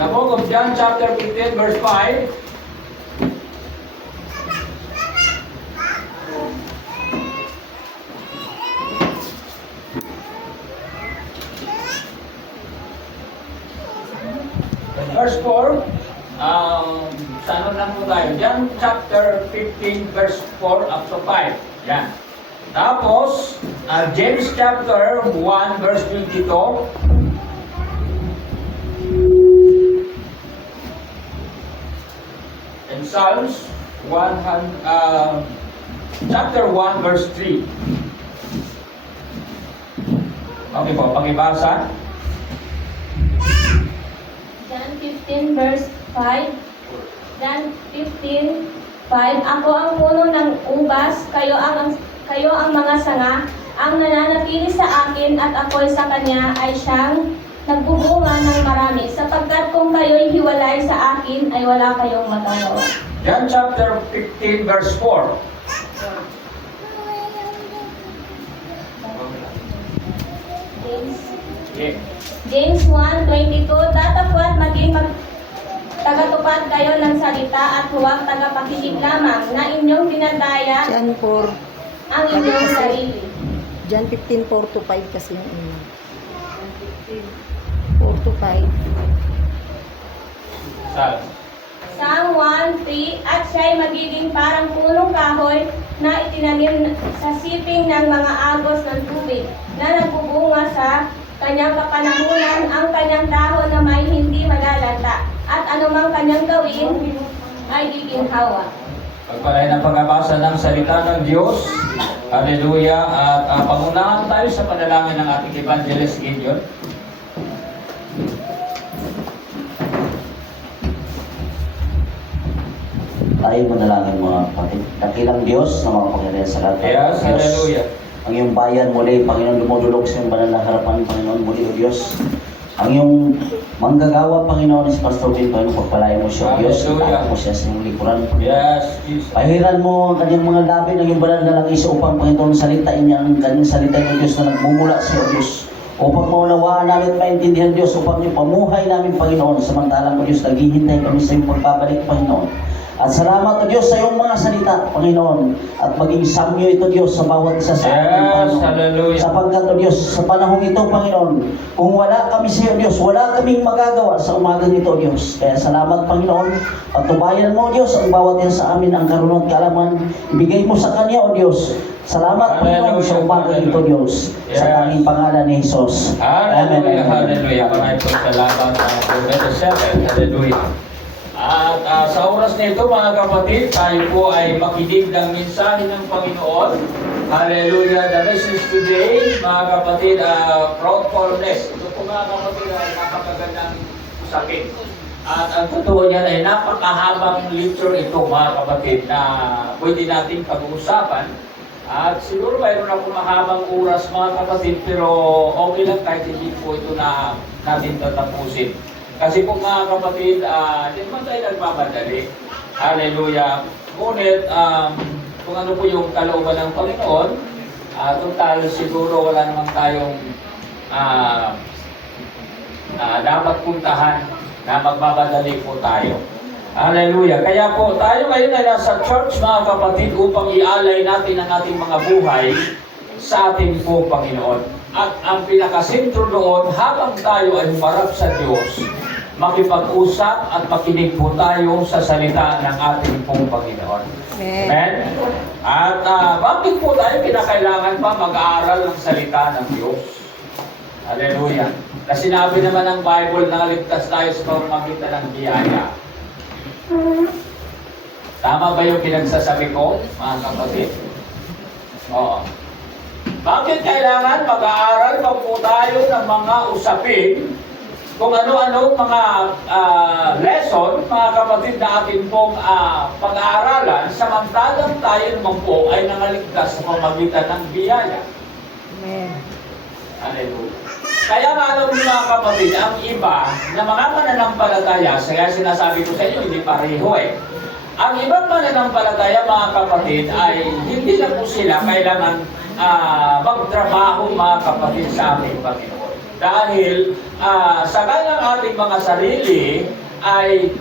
The book of John chapter 15 verse 5. Verse 4, saan lang po tayo? John chapter 15 verse 4 up to 5. Yan. Tapos, James chapter 1 verse 22. And Psalms chapter 1 verse 3. Okay po, pakibasa. John 15 verse 5. John 15, 5. Ako ang puno ng ubas, kayo ang mga sanga. Ang nananatili sa akin at ako'y sa kanya ay siyang nagbubunga ng marami. Sapagkat kung kayo'y hiwalay sa akin, ay wala kayong magagawa. John chapter 15 verse 4. Okay. James 1:22, datapwat maging tagatupad kayo ng salita at huwag tagapakinig lamang na inyong dinadaya John 4, ang inyong sarili. John 15, 4 to 5 kasi yung 4 to 5. Psalms. Psalm 1:3, at siya'y magiging parang punong kahoy na itinanim sa siping ng mga agos ng tubig na nagbubunga sa kanyang kapanahunan, ang kanyang dahon na may hindi malalanta, at anumang kanyang gawin ay giginhawa. Pagpalain ang pagbabasa ng salita ng Diyos. Hallelujah. At pangunahan tayo sa panalangin ng ating evangelist Gideon. Tayo manalangin mga kapatid. Dakilang Diyos na makapangyarihan sa lahat. Yes, Diyos, hallelujah. ang iyong bayan muli, Panginoon, dumudulog sa iyong banal na harapan, Panginoon, muli, O Diyos. Ang iyong manggagawa, Panginoon, si Pastor Bill, Panginoon, pagpalayan mo siya, O Diyos. Hallelujah. Itago mo siya sa iyong likuran, Panginoon. Yes, Jesus. Pahiran mo ang kanyang mga labi ng iyong banal na langis upang, Panginoon, salitain niya ang kanyang salita ng Diyos na nagmumula sa iyo, Diyos. Upang maunawaan namin at maintindihan, Diyos, upang yung pamuhay namin, Panginoon, samantalang, O Diyos, naghihintay kami sa iyong pagbabalik, Panginoon. At salamat, O Diyos, sa iyong mga salita, Panginoon. At maging samyo ito, Diyos, sa bawat isa sa amin, Yes, Panginoon. hallelujah. Sapagkat, O Diyos, sa panahong ito, Panginoon, kung wala kami sa iyo, Diyos, wala kaming magagawa sa umagang ito, Diyos. Kaya salamat, Panginoon. Patubayan mo, O Diyos, ang bawat isa sa amin, ang karunan at kaalaman. Ibigay mo sa Kanya, O Diyos. Salamat, Panginoon, sa umagang ito, Diyos. Sa Yes. tanging pangalan ni Jesus. Hallelujah, hallelujah. Maraming po salamat sa Prophet Shepherd. Hallelujah. At sa oras na ito, mga kapatid, tayo po ay makinig ng mensahe ng Panginoon. Hallelujah. The message today, mga kapatid, fruitfulness. Ito po, mga kapatid, ay napakagandang usapin. At ang totoo niyan ay napakahabang lecture ito, mga kapatid, na pwede natin pag-uusapan. At siguro mayroon akong mahabang oras, mga kapatid, pero okay lang kahit hindi po ito na natin tatapusin. Kasi po, mga kapatid, hindi naman tayo nagmamadali. Hallelujah. Ngunit, kung ano po yung kalooban ng Panginoon, total siguro wala naman tayong dapat puntahan na magmamadali po tayo. Hallelujah. Kaya po tayo ngayon ay nasa church, mga kapatid, upang ialay natin ang ating mga buhay sa ating po Panginoon. At ang pinakasentro doon, habang tayo ay humarap sa Diyos, makipag-usap at makinig po tayo sa salita ng ating pong Panginoon. Amen? At bakit po tayo kinakailangan pa mag-aaral ng salita ng Diyos? Hallelujah. Kasi sinabi naman ng Bible na ligtas tayo sa pamamagitan ng biyaya. Tama ba yung pinagsasabi ko, mga kapatid? Oo. Bakit kailangan mag-aaral pa po tayo ng mga usapin kung ano-ano mga lesson, mga kapatid, na atin pong pag-aaralan, samantalang tayo naman po ay nangaligtas sa pamamagitan ng biyaya. Amen. Hallelujah. Kaya nga alam niyo, mga kapatid, ang iba na mga mananampalataya, kaya sinasabi ko sa inyo, hindi pareho eh. Ang ibang mananampalataya, mga kapatid, ay hindi na po sila kailangan magtrabaho, mga kapatid, sa ating Panginoon. Dahil sa kanyang ating mga sarili ay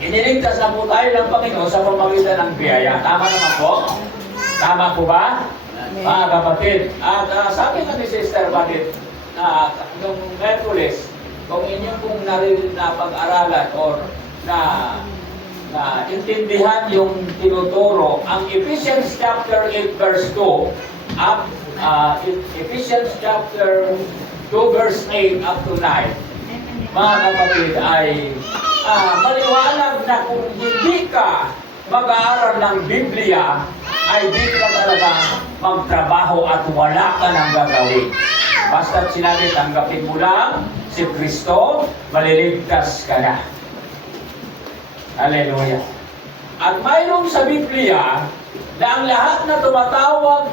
iniligtas na po tayo ng Panginoon sa pamamagitan ng biyaya. Tama naman po? Tama po ba? Mga kapatid. At sabi nga ni Sister Batid, nung Merkulis, kung inyong pong narinig na pag-aralan or na intindihan yung tinuturo, ang Ephesians chapter 8 verse 2 up Ephesians chapter 2 verse 8 up to 9, mga kapatid, ay maliwanag na kung hindi ka mag-aaral ng Biblia, ay di ka talaga magtrabaho at wala ka nang gagawin. Basta't sinabi, tanggapin mo lang si Kristo, maliligtas ka na. Hallelujah. At mayroon sa Biblia na ang lahat na tumatawag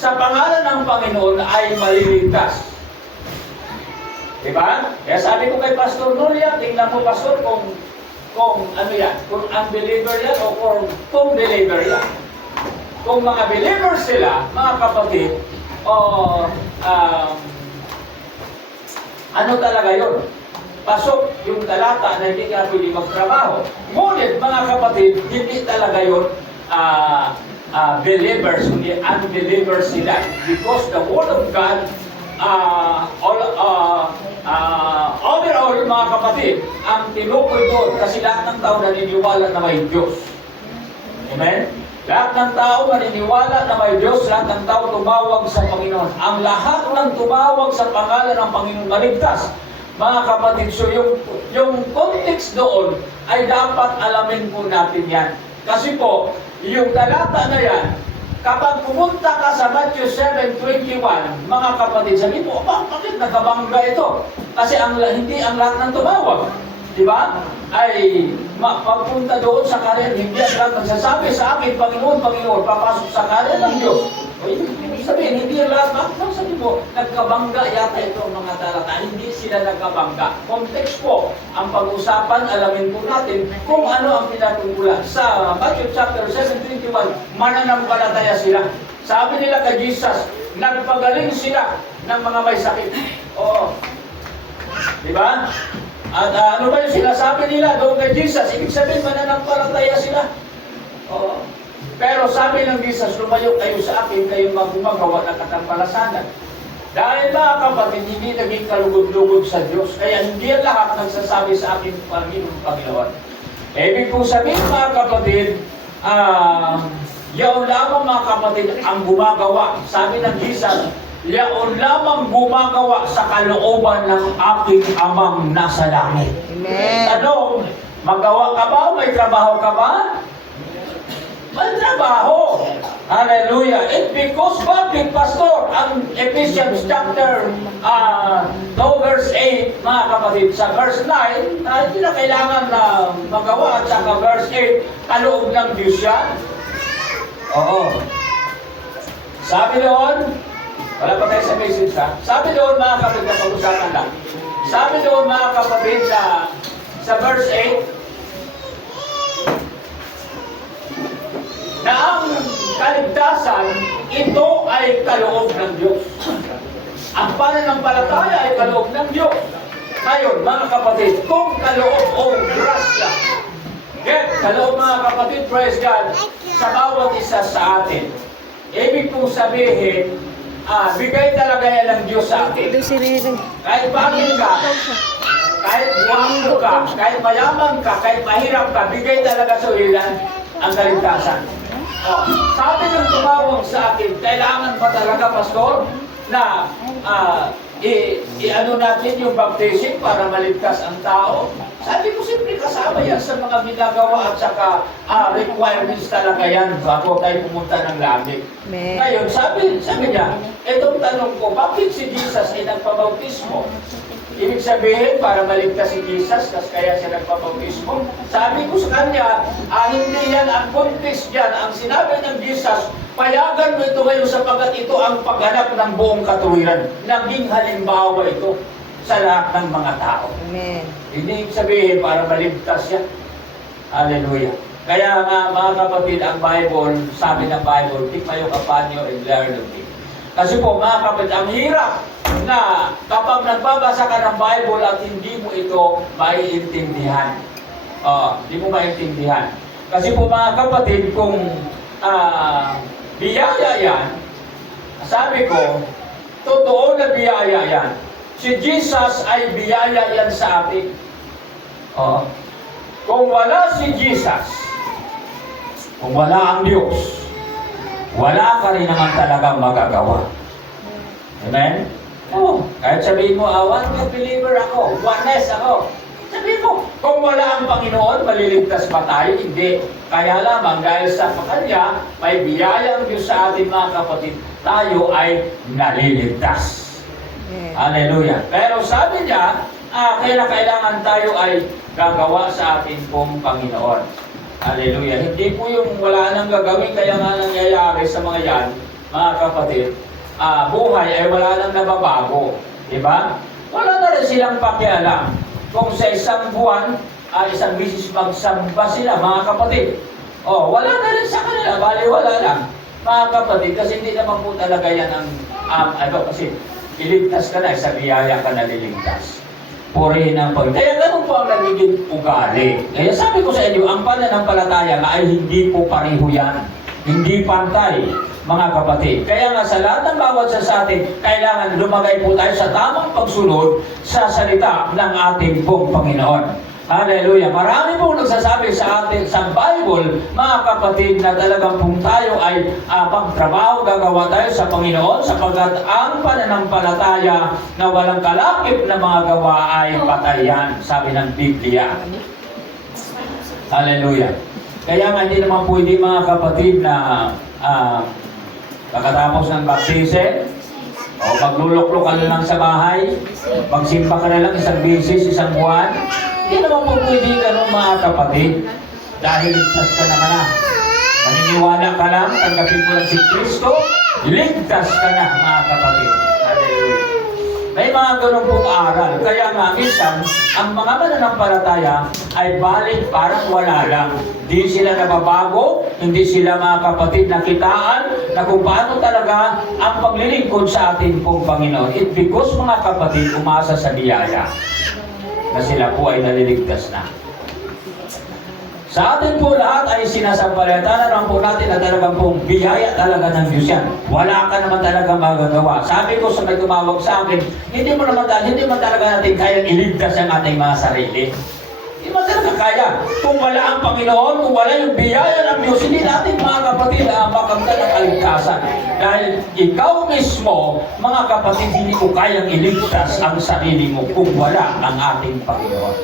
sa pangalan ng Panginoon ay maliligtas. Diba? Kaya sabi ko kay Pastor Nuria, tingnan mo Pastor kung ano yan, kung unbeliever yan o kung believer yan. Kung mga believer sila, mga kapatid, ano talaga yun? Pasok yung talata na hindi ka pwede magtrabaho. Ngunit mga kapatid, hindi talaga yun believers, kundi unbelievers sila. Because the Word of God, overall mga kapatid, ang tinukoy doon, kasi lahat ng tao naniniwala na may Diyos. Amen? Lahat ng tao maniniwala na may Diyos, lahat ng tao tumawag sa Panginoon. Ang lahat ng tumawag sa pangalan ng Panginoon maligtas. Mga kapatid, so yung context doon ay dapat alamin po natin yan. Kasi po, yung talata na yan, kapag pumunta ka sa Matthew 7:21, mga kapatid, sabi po, bakit nagkabangga ito? Kasi hindi ang lahat ng tumawag. Di ba? Ay pagpunta doon sa karyan, hindi ang lahat nagsasabi sa akin, Panginoon, Panginoon, papasok sa karyan ng Diyos. Sabihin, hindi ang lahat. Bakit sabi mo, nagkabangga yata ito ang mga talata. Hindi sila nagkabangga. Context po, ang pag-usapan, alamin po natin kung ano ang pinatungkulan. Sa Matthew chapter 7:21, mananampalataya sila. Sabi nila kay Jesus, nagpagaling sila ng mga may sakit. Oo. Di ba? At ano ba yung sinasabi nila doon kay Jesus? Ibig sabihin, mananampalataya sila. Oo. Pero sabi ng Jesus, lumayo kayo sa akin, kayong magumagawa ng katampalasanan. Dahil mga kapatid, hindi naging kalugod-lugod sa Diyos. Kaya hindi lahat nagsasabi sa akin, Panginoon. Ibig kong sabihin mga kapatid, yaon lamang mga kapatid ang gumagawa. Sabi ng Jesus, yaon lamang gumagawa sa kalooban ng aking amang nasa langit. Amen. Tanong, magawa ka ba? May trabaho ka ba? May trabaho. Hallelujah. It's because bakit, Pastor, ang Ephesians chapter 2 verse 8, mga kapatid, sa verse 9, hindi na kailangan na magawa, at saka verse 8, kaloob ng Diyos yan. Oo. Sabi doon, wala pa tayo sa message ha. Sabi doon mga kapatid, kapag-usapan lang. Sabi doon mga kapatid sa verse 8, na ang kaligtasan, ito ay kaloob ng Diyos. Ang pananampalataya ay kaloob ng Diyos. Ngayon, mga kapatid, kung kaloob o grasya, kaloob mga kapatid, praise God, sa bawat isa sa atin. Ibig kong sabihin, bigay talaga yan ng Diyos sa atin. Kahit pangin ka, kahit wapo ka, kahit mayaman ka, kahit mahirap ka, bigay talaga sa ilan ang kaligtasan. Sabi ng tumawag sa akin, kailangan ba talaga, Pastor, na i-ano natin yung baptism para maligtas ang tao? Sabi ko, simple kasama yan sa mga ginagawa at saka requirements talaga yan bago tayo pumunta ng langit. Ngayon, sabi niya, itong tanong ko, bakit si Jesus ay nagpabautismo? Ibig sabihin, para maligtas si Jesus, kaya siya nagpabautismo. Sabi ko sa kanya, hindi yan ang context yan. Ang sinabi ng Jesus, payagan mo ito ngayon sapagkat ito ang paghanap ng buong katuwiran. Naging halimbawa ito sa lahat ng mga tao. Amen. Hindi sabihin para maligtas yan. Hallelujah. Kaya nga mga kapatid, ang Bible, sabi ng Bible, take my yoke upon you and learn of me. Kasi po mga kapatid, ang hirap na kapag nagbabasa ka ng Bible at hindi mo ito maiintindihan. Hindi mo maiintindihan. Kasi po mga kapatid, kung biyaya yan, sabi ko, totoo na biyaya yan. Si Jesus ay biyaya yan sa atin. Kung wala si Jesus, kung wala ang Diyos, wala ka rin naman talagang magagawa. Amen? Kahit sabihin mo, one God believer ako, oneness ako. Sabihin mo, kung wala ang Panginoon, maliligtas ba tayo? Hindi. Kaya lamang, dahil sa Kanya, may biyaya ang Diyos sa ating mga kapatid, tayo ay naliligtas. Hallelujah. Pero sabi niya, kailangan tayo ay gagawa sa atin pong Panginoon. Hallelujah. Hindi po yung wala nang gagawin, kaya nga nangyayari sa mga yan, mga kapatid, buhay ay wala nang nababago. Diba? Wala na rin silang pakialam. Kung sa isang buwan, isang bisis magsamba sila, mga kapatid. Wala na rin sa kanila, bali wala lang. Mga kapatid, kasi hindi naman po talaga yan ang, kasi iligtas ka na, sa biyaya ka na liligtas. Purihin ang Panginoon. Kaya ganun po ang nagiging ugali. Kaya sabi ko sa inyo, ang pananampalataya ay hindi po pareho yan. Hindi pantay, mga kapatid. Kaya nga sa lahat ng bawat sa atin, kailangan lumagay po tayo sa tamang pagsunod sa salita ng ating pong Panginoon. Hallelujah. Marami pong nagsasabi sa atin sa Bible, mga kapatid, na talagang kung tayo ay pagtrabaho, gagawa tayo sa Panginoon, sapagkat ang pananampalataya na walang kalakip na mga gawa ay patayan, sabi ng Biblia. Hallelujah. Kaya nga hindi naman pwede, mga kapatid, na pagkatapos ng baptism, o magluluklok ka na lang sa bahay, magsimba ka na lang isang bisis, isang buwan. Hindi naman po pwede ganun, mga kapatid. Dahil ligtas ka naman na. Maniniwala ka lang, tanggapin mo lang si Kristo, ligtas ka na, mga kapatid. Hallelujah. May mga ganun pong aral. Kaya nga, minsan, ang mga mananampalataya ay balik parang wala lang. Hindi sila nababago, hindi sila, mga kapatid, nakitaan na kung paano talaga ang paglilingkod sa ating pong Panginoon. It because, mga kapatid, umasa sa biyaya na sila po ay naliligtas na. Sa atin po lahat ay sinasampalatanan naman po natin na talagang pong biyaya talaga ng Diyos yan. Wala ka naman talaga magagawa. Sabi ko sa may tumawag sa akin, hindi mo talaga natin kayang iligtas ang ating mga sarili. Hindi mo talaga kaya. Kung wala ang Panginoon, kung wala yung biyaya ng Diyos, hindi natin, mga kapatid, makagda ng kaligtasan. Dahil ikaw mismo, mga kapatid, hindi ko kayang iligtas ang sarili mo kung wala ang ating Panginoon.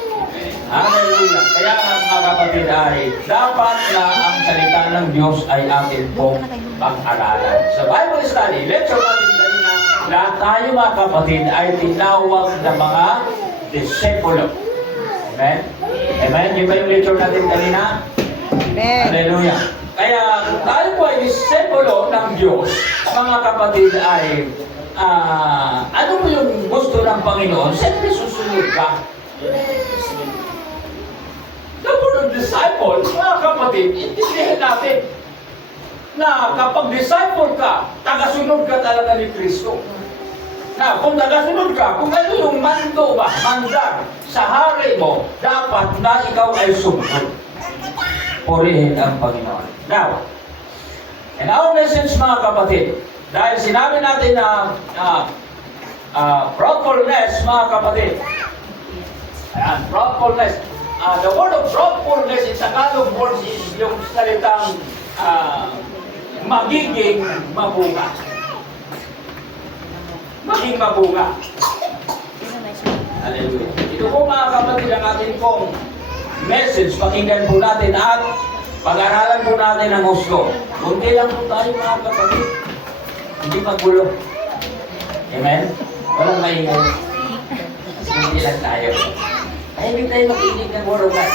Hallelujah. Kaya mga kapatid, ay dapat na ang salita ng Diyos ay atin pong pag-aralan. Sa Bible study, lecture natin kanina, lahat tayo, mga kapatid, ay tinawag na mga disipulo. Amen? Amen? Di ba yung lecture natin kanina? Amen. Hallelujah. Kaya kung tayo po ay disipulo ng Diyos, mga kapatid, ay ano mo yung gusto ng Panginoon? Siyempre susunod ka. Dapat ng disciple, mga kapatid, intindihin natin na kapag disciple ka, tagasunod ka talaga ni Kristo. Na kung tagasunod ka, kung ano yung mandar sa hari mo, dapat na ikaw ay sumunod. Purihin ang Panginoon. Now, in our message, mga kapatid, dahil sinabi natin na fruitfulness, mga kapatid, ayan, fruitfulness. The word of fruitfulness in Tagalog words is yung salitang magiging mabunga. Maging mabunga. Hallelujah. Ito po, mga kapatid, ang ating pong message. Pakinggan po natin at pag-aralan po natin ang gusto. Kunti lang po tayo, mga kapatid. Hindi magulo. Amen? Walang maingay. Hindi lang tayo. Ay, hindi tayo makinig ng Word of God.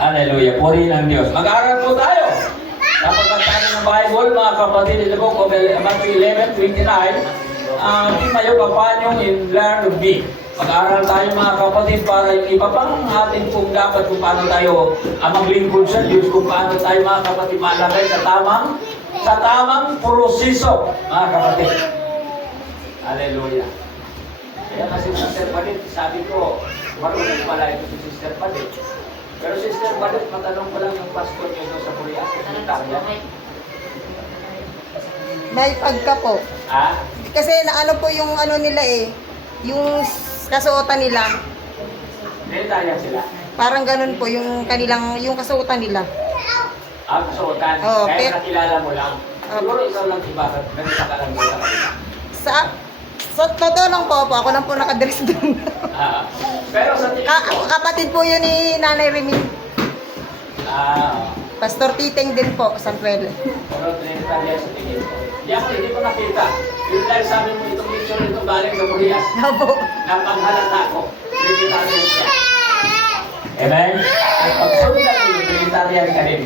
Hallelujah. Puri ng Diyos. Mag-aaral po tayo. Napagkatanin ng Bible, mga kapatid, in the book of Matthew 11:29, di mayo kapanyo in learn of me. Mag-aaral tayo, mga kapatid, para yung iba pang atin kung dapat kung paano tayo maglingkod sa Diyos, kung paano tayo, mga kapatid, malagay sa tamang proseso, mga kapatid. Hallelujah. Kaya kasi Sister Palit, sabi ko, marunong pala ito si Sister Palit. Pero Sister Palit, matanong ko lang yung pastor niyo doon sa Korea, sekretarya. May pagka po. Ah? Kasi naano po yung ano nila eh, yung kasuotan nila. Sekretarya sila. Parang ganun po yung kanilang, yung kasuotan nila. Ah, kasuotan. Oo, Kaya nakilala mo lang. Oo. Siguro ikaw lang iba, ganito ka lang doon sa kanila. Sa totoo lang po, ako lang po nakadress doon. Ah, pero sa tingin ko, Kapatid po yun ni Nanay Remy. ah, Pastor Titeng din po, Samuel. pero sekretarya sa tingin ko. Hindi ko nakita. Yung dahil sabi mo itong picture ito galing sa Korea. Opo. Napaghalata ko. Sekretarya siya. Amen? At pagsundan mo, sekretarya ka rin.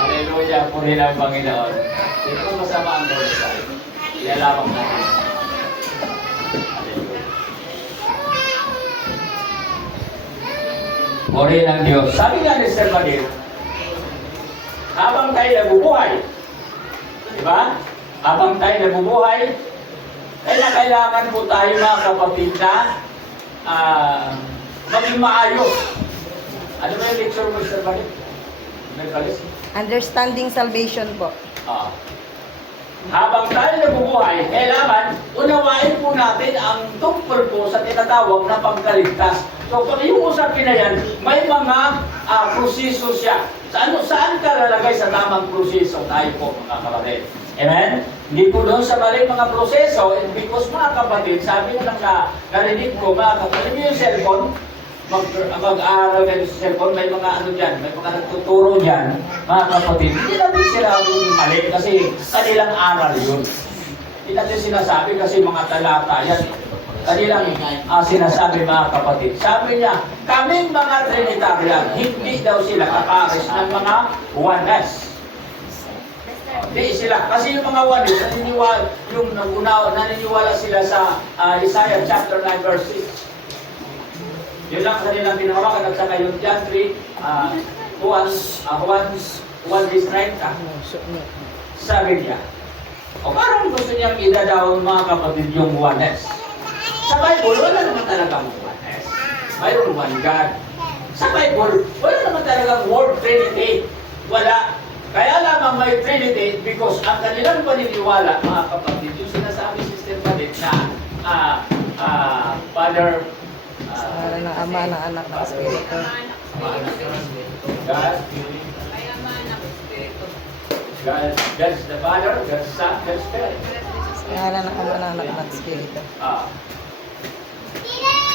Hallelujah, puri ng Panginoon. Hindi ko masama ang Lord sa akin. Ilalawang natin. Hallelujah. Puri ng Diyos. Sabi nga ni Sir Madil, habang tayo nabubuhay, di ba? Habang tayo nabubuhay, kailangan po tayo mga kapatid na maging maayos. Ano ba yung lecture mo, Sir Madil? May kalis? Understanding salvation po. Habang tayo nabubuhay, kailangan unawain po natin ang tungkol po sa tinatawag na pagkaligtas. So, pag yung usapin na yan, may mga proseso siya. Saan ka lalagay sa tamang proseso? Tayo po, mga kapatid. Amen? Hindi po doon sa maling mga proseso, and because mga kapatid, sabi ko lang na narinig ko, mga kapatid, yung cellphone, mag-aaral kayo sa cellphone, may mga ano dyan, may mga nagtuturo dyan, mga kapatid, hindi natin sila yung mali kasi kanilang aral yun. Hindi natin sinasabi kasi mga talata yan. Kanilang sinasabi mga kapatid. Sabi niya, kaming mga Trinitarian, hindi daw sila kapares ng mga oneness. Hindi sila. Kasi yung mga oneness, naniniwala sila sa Isaiah chapter 9 verse 6. Yun lang kanilang pinahawakan at saka yung John 3, 1 verse 90. Sabi niya, o parang gusto niyang idadaw mga kapatid yung oneness. Sa Bible, wala naman talagang oneness. Mayroon one God. Sa Bible, wala naman talagang word Trinity. Wala. Kaya lamang may Trinity because ang kanilang paniniwala, mga kapatid, yung sinasabi Sister Padit na Father, Para ng Ama, ng Anak, ng Espiritu. God's the Father, God's Son, God's Spirit. Para ng Ama, ng Anak, ng Espiritu.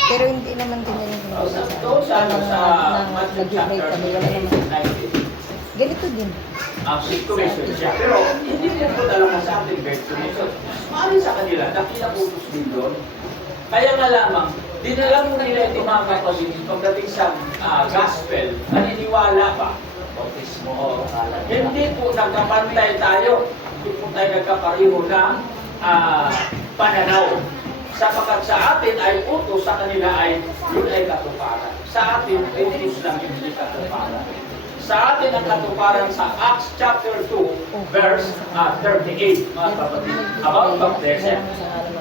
Pero hindi naman din yan yung Ito sa Matthew chapter 19. Ganito din. Ang situation siya. Pero hindi rin po talaga sa ating situation. Mali sa kanila, nakinaputos din doon. Kaya nga lamang, dinalang mo nila ito mga kapatid pagdating sa gospel, naniniwala pa. Bautismo. Hindi po nagkapantay tayo. Hindi po tayo nagkapareho ng pananaw. Sapagkat sa atin ay utos, sa kanila ay yun ay katuparan. Sa atin, utos lang yun ay katuparan. Sa atin ang katuparan sa Acts chapter 2, verse 38, mga kapatid. About baptism.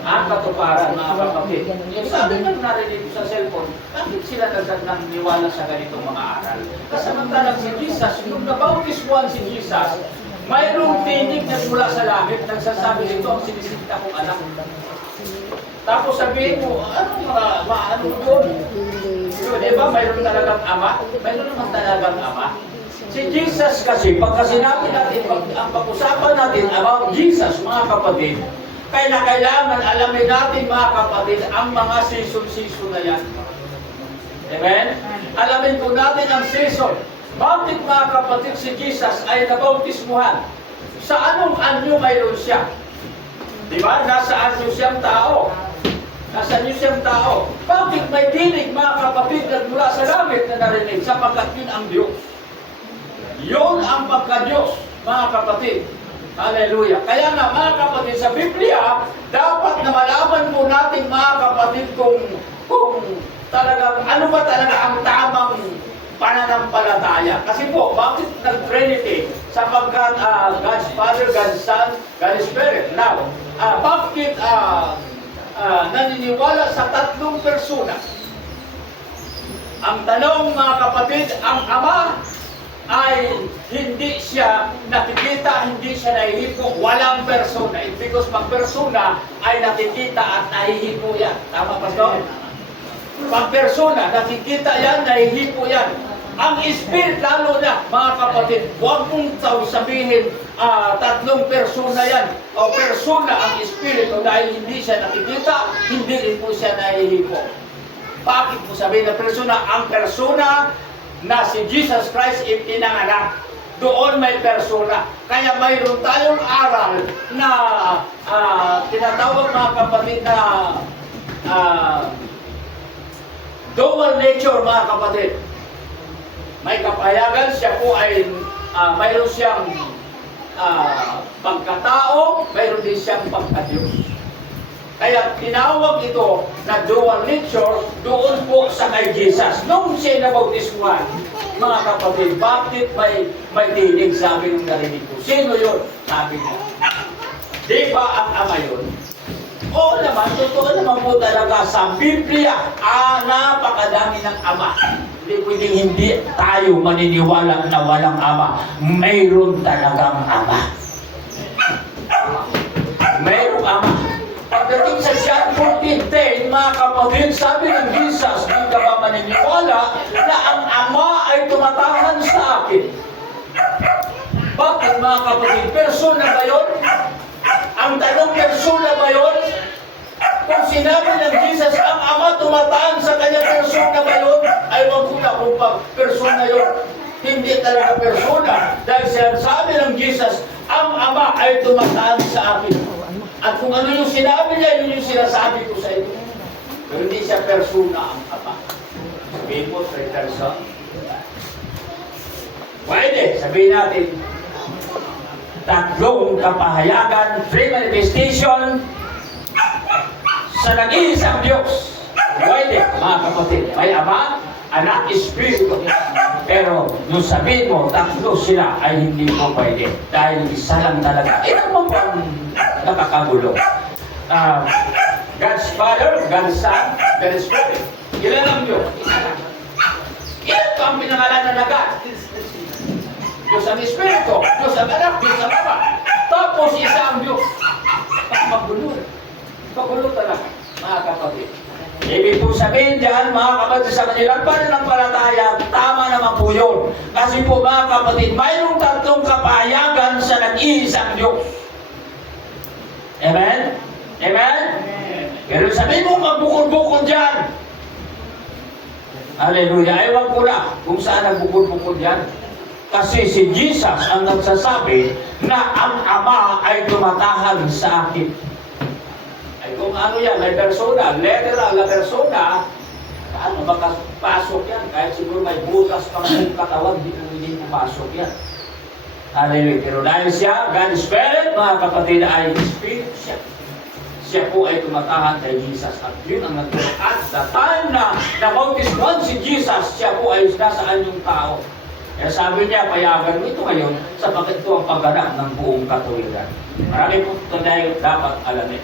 Ang katuparan, mga kapatid. Yung sabi nang narinig sa cellphone, bakit sila nagniwala sa ganitong mga aral? Kasamantalang si Jesus, nung nabautismuhan si Jesus, mayroong tinig na mula sa langit, nagsasabi ito ang sinisinta kong anak. Tapos sabihin mo, ano yun? Di ba mayroon talagang ama? Mayroon naman talagang ama. Si Jesus kasi, pagka sinabi natin, ang pag-usapan natin about Jesus, mga kapatid, kailangan alamin natin, mga kapatid, ang mga season na yan. Amen? Alamin po natin ang season. Bakit, mga kapatid, si Jesus ay nabautismuhan? Sa anong anyo mayroon siya? Di ba? Nasa anyo siyang tao. Nasa anyo siyang tao. Bakit may tinig, mga kapatid, na mula sa langit na narinig? Sapagkat yun ang Diyos. Yun ang pagka-Diyos, mga kapatid. Hallelujah. Kaya nga, mga kapatid, sa Biblia, dapat na malaman po natin, mga kapatid, kung talagang, ano ba talaga ang tamang pananampalataya. Kasi po, bakit nag-Trinity? sapagkat God's Father, God's Son, God's Spirit. Now, bakit naniniwala sa tatlong persona? Ang tanong mga kapatid, ang Ama ay hindi siya nakikita, hindi siya nahihipo, walang persona. Because pag persona ay nakikita at nahihipo yan. Tama, Pastor? Pag persona, nakikita yan, nahihipo yan. Ang Spirit, lalo na, mga kapatid, huwag mong sabihin, tatlong persona yan. O persona ang Espiritu dahil hindi siya nakikita, hindi rin po siya nahihipo. Bakit mo sabihin na persona? Ang persona na si Jesus Christ ipinanganak. Doon may persona. Kaya mayroon tayong aral na tinatawag mga kapatid na dual nature mga kapatid. May kapayagan, siya po ay mayroon siyang pagkatao, mayroon din siyang pagkadiyos. Kaya tinawag ito na dual nature doon po sa kay Jesus. Nung siya nabautismuhan, mga kapatid, bakit may tinig, sabi nung narinig ko? Sino yun? Sabi niya. Di ba ang Ama yun? Oo naman, totoo naman po talaga sa Biblia, napakadami ng Ama. Hindi pwedeng hindi tayo maniniwala na walang Ama. Mayroon talagang Ama. Mayroong Ama. Pagdating sa John 14:10, mga kapatid, sabi ng Jesus, hindi ka ba maniniwala na ang Ama ay tumatahan sa akin? Bakit mga kapatid? Persona ba yun? Ang tanong, persona ba yun? Kung sinabi ng Jesus, ang Ama tumatahan sa kanya, persona ba yun? Ay wag ko na kung persona yun. Hindi talaga persona. Dahil sabi ng Jesus, ang Ama ay tumatahan sa akin. At kung ano yung sinabi niya, yun yung sinasabi ko sa inyo. Pero hindi siya persona ang Ama. Sabihin mo, three person. Pwede, sabihin natin, tatlong kapahayagan, three manifestation sa nag-iisang Diyos. Pwede, mga kapatid. May Ama, Anak, Espiritu. Pero yung sabihin mo, tatlo sila ay hindi po pwede. Dahil isa lang talaga. Ito mo pang nakakagulo. God's Father, God's Son, God's Spirit. Ilan ang Diyos? Isa lang. Ilan pa ang pinangalan na God? Diyos ang Espiritu, Diyos ang Anak, Diyos ang Ama. Tapos isa ang Diyos. Magulo. Magulo talaga, mga kapatid. Ibig po sabihin dyan, mga kapatid, sa kanilang pananampalataya, tama naman po yun. Kasi po mga kapatid, mayroong tatlong kapahayagan sa nag-iisang Diyos. Amen? Amen? Pero sabihin mo, magbukod-bukod dyan. Hallelujah. Ewan ko na kung saan nagbukod-bukod dyan. Kasi si Jesus ang nagsasabi na ang Ama ay tumatahan sa akin. Ay kung ano yan, may persona, literal na persona, ano, makapasok yan. Kahit siguro may butas pang katawan, hindi pupasok yan. Hallelujah. Pero dahil siya, God's Spirit, mga kapatid, ay Spirit siya. Siya po ay tumatahan kay Jesus. At yun ang nagturo. At the time na nabautismuhan si Jesus, siya po ay nasaan yung tao. Kaya sabi niya, payagan mo ito ngayon sapagkat ito ang pagganap ng buong katuliran. Marami po ito dahil dapat alamin.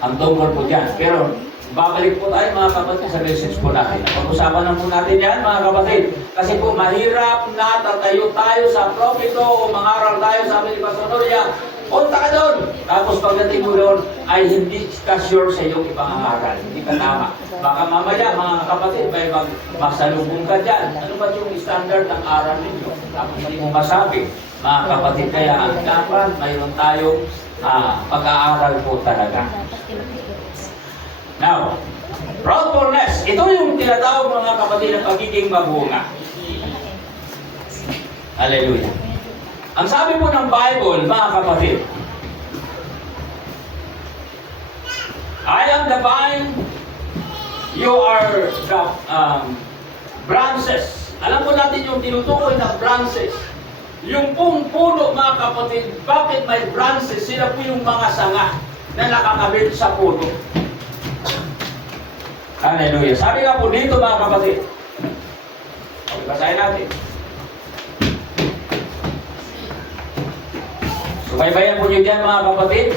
Ang tungkol po dyan. Pero babalik po tayo mga kapatid sa message po natin. Pag-usapan na po natin yan mga kapatid. Kasi po mahirap na tatayo tayo sa propito o mangaral tayo sa amin ni Pastor Noria. Punta ka doon. Tapos pagdating mo doon ay hindi ka sure sa iyong ipangangaral. Hindi ka tama. Baka mamaya mga kapatid may masalubong ka dyan. Ano ba yung standard ng aral ninyo? Tapos hindi mo masabi. Mga kapatid, kaya dapat mayroon tayong pag-aaral po talaga. Now, fruitfulness. Ito yung tinatawag mga kapatid ng pagiging mabunga. Hallelujah. Ang sabi po ng Bible, mga kapatid, I am the vine, you are the branches. Alam po natin yung tinutukoy ng branches. Yung pong puno, mga kapatid, bakit may branches? Sila po yung mga sanga na nakakabit sa puno. Hallelujah. Sabi nga po dito, mga kapatid. Okay, basahin natin. Subaybayan po niyo dyan mga kapatid.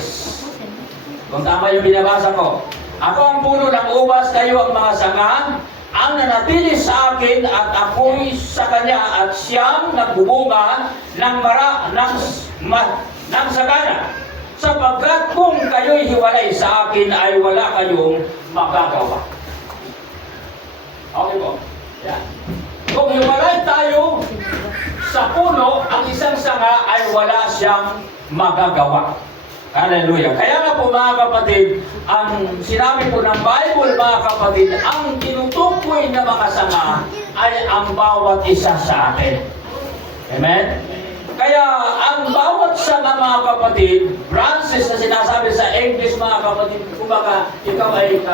Kung tama yung binabasa ko. Ako ang puno ng ubas, kayo ang mga sanga. Ang nanatili sa akin at ako'y sa kanya at siyang nagbubunga ng sagana. Sapagkat kung kayo'y hiwalay sa akin ay wala kayong magagawa. Okay po. Yan. Kung hiwalay tayo sa puno, ang isang sanga ay wala siyang magagawa. Hallelujah. Kaya nga po mga kapatid, ang sinabi po ng Bible mga kapatid, ang tinutukoy na mga sanga ay ang bawat isa sa atin. Amen? Kaya ang bawat sanga mga kapatid, branches na sinasabi sa English mga kapatid, kumbaga ikaw ay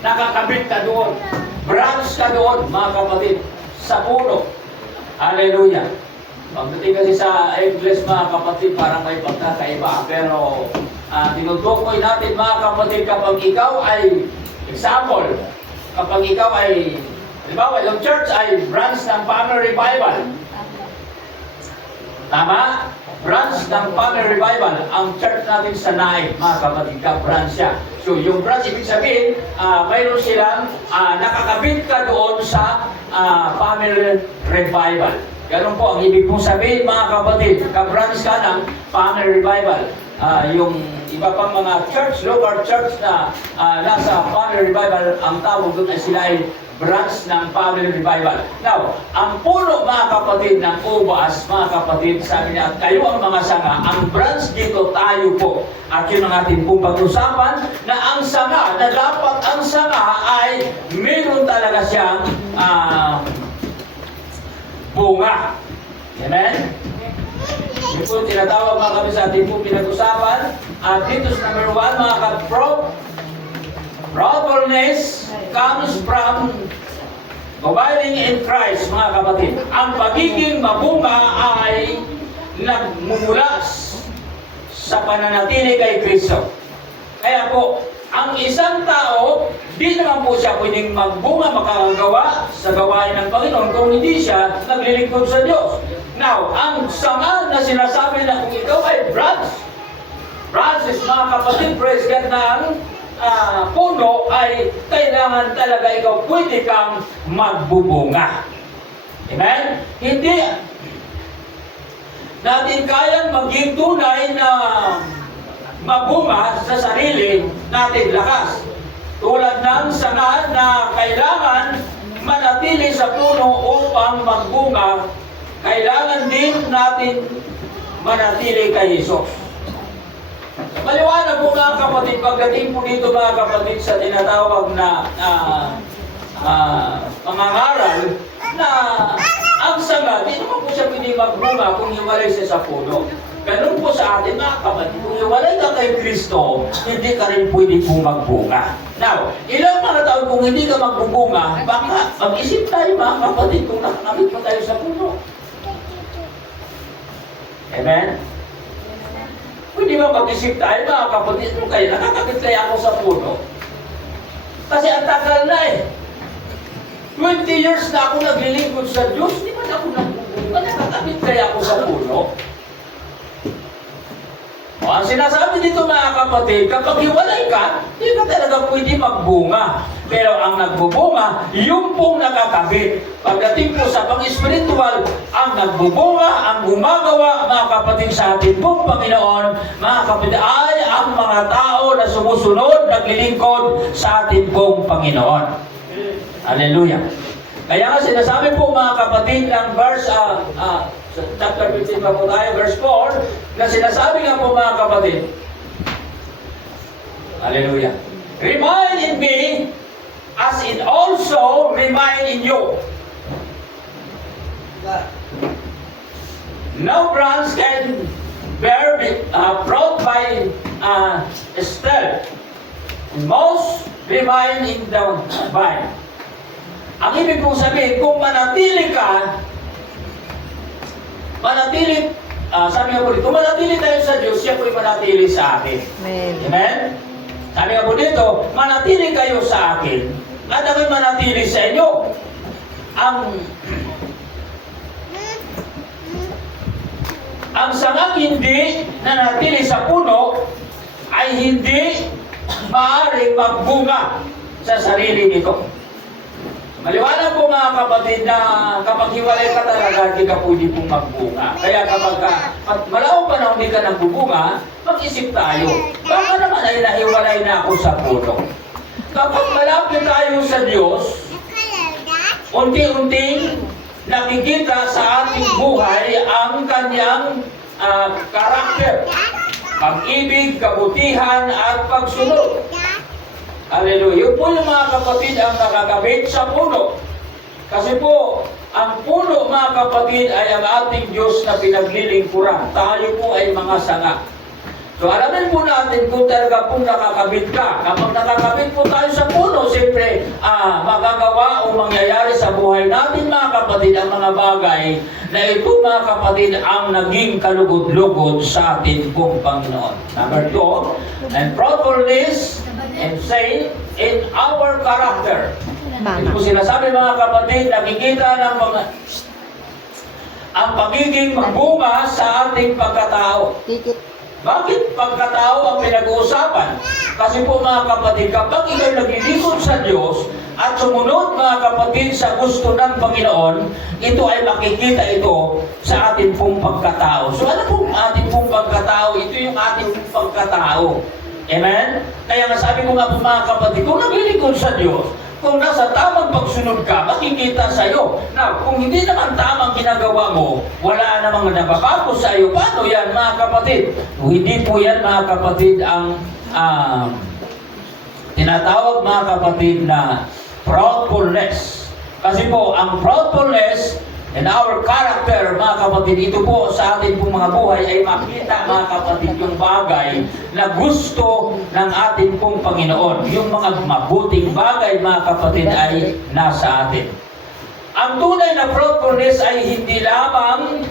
nakakabit ka doon. Branch ka doon mga kapatid, sa puno. Hallelujah. Pagdating kasi sa English mga kapatid, parang may pagkakaiba. Pero tinutukoy natin mga kapatid, kapag ikaw ay, example, kapag ikaw ay, halimbawa, yung church ay branch ng Family Revival. Tama? Branch ng Family Revival. Ang church natin sa Naik, mga kapatid, ka-branch siya. So, yung branch, ibig sabihin, mayroon silang nakakabit ka doon sa Family Revival. Ganun po, ang ibig kong sabihin mga kapatid, ka-branch ka ng Family Revival. Yung iba pang mga church, local church na nasa Family Revival, ang tawag doon ay sila ay branch ng Family Revival. Now, ang puno mga kapatid ng ubas, mga kapatid, sabi niya, kayo ang mga sanga, ang branch dito tayo po. At yun ang ating pong pag-usapan, na ang sanga, na dapat ang sanga ay meron talaga siyang bunga. Amen? Yung po tinatawag mga kami sa ating pong pinag-usapan. At dito sa number 1, mga fruitfulness comes from abiding in Christ, mga kapatid. Ang pagiging mabunga ay nagmumula sa pananatili kay Kristo. Kaya po, ang isang tao, di naman po siya pwedeng magbunga, makakagawa sa gawain ng Panginoon kung hindi siya naglilingkod sa Diyos. Now, ang sanga na sinasabi na kung ikaw ay branches, mga kapatid, praise God, na ang puno ay kailangan talaga ikaw pwede kang magbubunga. Amen? Hindi natin kayang maging tunay na mabunga sa sarili natin lakas. Tulad ng sanga na kailangan manatili sa puno upang magbunga, kailangan din natin manatili kay Jesus. Maliwanag po mga kapatid, pagdating po dito mga kapatid sa tinatawag na pangangaral na ang sanga, di naman po siya pwede magbunga kung hiwalay siya sa puno. Ganun po sa atin mga kapatid, kung hiwalay ka kay Kristo, hindi ka rin pwede pong magbunga. Now, ilang mga taon kung hindi ka magbubunga, baka mag-isip tayo mga kapatid kung nakamit pa tayo sa puno. Amen? Pwede ba mag-isip tayo mga kapatid kung kayo, nakakakit kaya ako sa puno? Kasi ang tagal na eh. 20 years na ako naglilingkod sa Diyos, di ba ako nagbubunga? Nakakakit kaya ako sa puno? O, ang sinasabi dito mga kapatid, kapag hiwalay ka, hindi ka talaga pwede magbunga. Pero ang nagbubunga, yung pong nakakabit. Pagdating po sa pang-spiritual, ang nagbubunga, ang gumagawa, mga kapatid, sa ating pong Panginoon, mga kapatid, ay ang mga tao na sumusunod, naglilingkod sa ating pong Panginoon. Hallelujah. Kaya nga sinasabi po mga kapatid ng verse chapter 15 pa po tayo, verse 4, na sinasabi nga po mga kapatid, hallelujah, remain in me as it also remain in you. No branch can bear fruit by itself. Most remain in the vine. Ang ibig kong sabihin, kung manatili ka, sabi nga po dito, kung manatili tayo sa Diyos, siya po'y manatili sa atin. Amen. Amen? Sabi nga po dito, manatili kayo sa akin, at ako'y manatili sa inyo. ang sangang hindi nanatili sa puno ay hindi maaaring magbunga sa sarili nito. Maliwanag po mga kapatid na kapag hiwalay ka talaga, hindi ka pwede pong magbunga. Kaya kapag malaong panahon hindi ka nagbubunga, mag-isip tayo. Baka naman ay nahiwalay na ako sa puno. Kapag malapit tayo sa Diyos, unti-unting nakikita sa ating buhay ang kanyang karakter. Pag-ibig, kabutihan, at pagsunod. Hallelujah. Yun po yung mga kapatid ang nakakabit sa puno. Kasi po, ang puno mga kapatid ay ang ating Diyos na pinaglilingkuran. Tayo po ay mga sanga. So alamin po natin kung talaga pong nakakabit ka. Kapag nakakabit po tayo sa puno, siyempre magagawa o mangyayari sa buhay natin mga kapatid ang mga bagay na ito mga kapatid ang naging kalugod-lugod sa atin pong Panginoon. Number 2, and fruitfulness and faith in our character. Ito po sinasabi mga kapatid, nakikita ng mga ang pagiging magbunga sa ating pagkatao. Bakit pagkatao ang pinag-uusapan? Kasi po mga kapatid, kapag ikaw'y naglilingkod sa Diyos at sumunod mga kapatid sa gusto ng Panginoon, ito ay makikita ito sa ating pong pagkatao. So ano pong ating pong pagkatao? Ito yung ating pong pagkatao. Amen? Kaya nga sabi ko nga po mga kapatid, kung naglilingkod sa Diyos, kung nasa tamang pagsunod ka, makikita sa iyo. Now, kung hindi naman tamang ginagawa mo, wala namang nababago sa iyo. Paano yan mga kapatid? Kung hindi po yan mga kapatid ang tinatawag mga kapatid na fruitfulness. Kasi po, ang fruitfulness and our character, mga kapatid, ito po sa ating pong mga buhay ay makita, mga kapatid, yung bagay na gusto ng ating pong Panginoon. Yung mga mabuting bagay, mga kapatid, ay nasa atin. Ang tunay na fruitfulness ay hindi lamang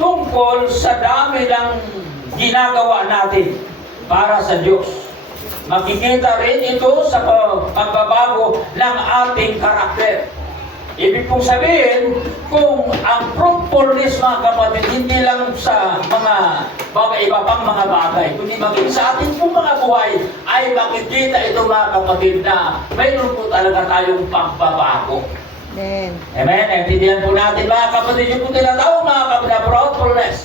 tungkol sa dami ng ginagawa natin para sa Diyos. Makikita rin ito sa pagbabago ng ating karakter. Ibig pong sabihin, kung ang fruitfulness mga kapatid, hindi lang sa mga iba pang mga bagay, kundi maging sa ating pong mga buhay, ay makikita ito mga kapatid na mayroon po talaga tayong pagbabago. Amen. Amen? Naintindihan po natin mga kapatid, yung po tinatawag mga kapatid na fruitfulness.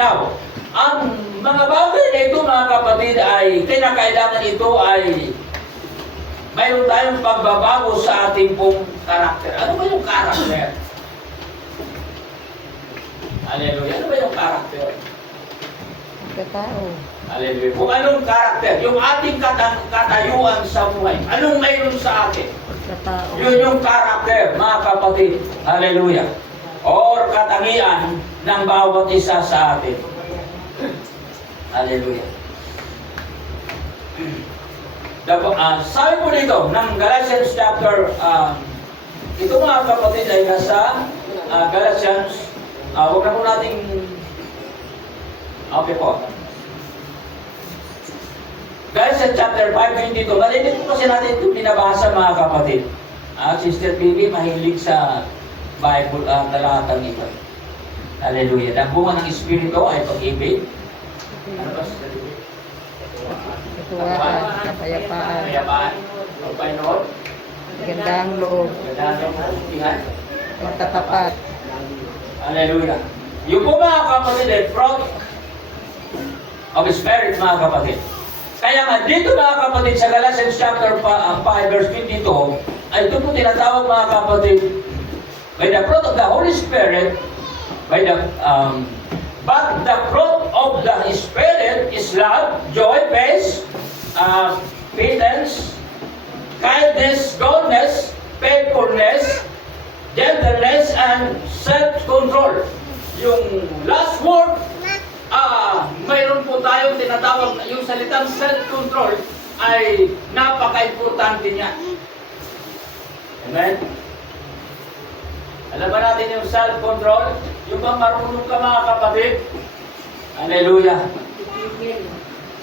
Now, ang mga bagay na ito mga kapatid ay kinakailangan ito ay mayroon tayong pagbabago sa ating pong karakter. Ano ba yung karakter? Hallelujah. Ano ba yung karakter? Katao. Hallelujah. Kung anong karakter, yung ating katayuan sa buhay, anong mayroon sa atin? Katao. Yun yung karakter, mga kapatid. Hallelujah. Or katangian ng bawat isa sa atin. Hallelujah. Sabi po dito, ng Galatians chapter, ito mga kapatid ay nasa Galatians, huwag na po nating, okay po. Galatians chapter 5, dito, maliit po kasi natin ito pinabasa mga kapatid. Sister Bibi, mahilig sa Bible, talatang ito. Hallelujah. Ang bunga ng Espiritu ay pag-ibig. Ano ba, Sister Bibi? Katuwaan, kapayapaan, Kapayapaan. Pagpainood. gandang loob, Gandang kabutihan. magtatapat. Hallelujah. Yung po mga kapatid ay fruit of Spirit mga kapatid. Kaya nga dito mga kapatid sa Galatians chapter 5 verse 22 ay ito po tinatawag mga kapatid by the fruit of the Holy Spirit but the fruit of the Spirit is love, joy, peace, patience, kindness, goodness, faithfulness, gentleness, and self-control. Yung last word, mayroon po tayong tinatawag na yung salitang self-control ay napaka-importante niya. Amen? Alam ba natin yung self-control? Yung bang marunong ka mga kapatid? Hallelujah.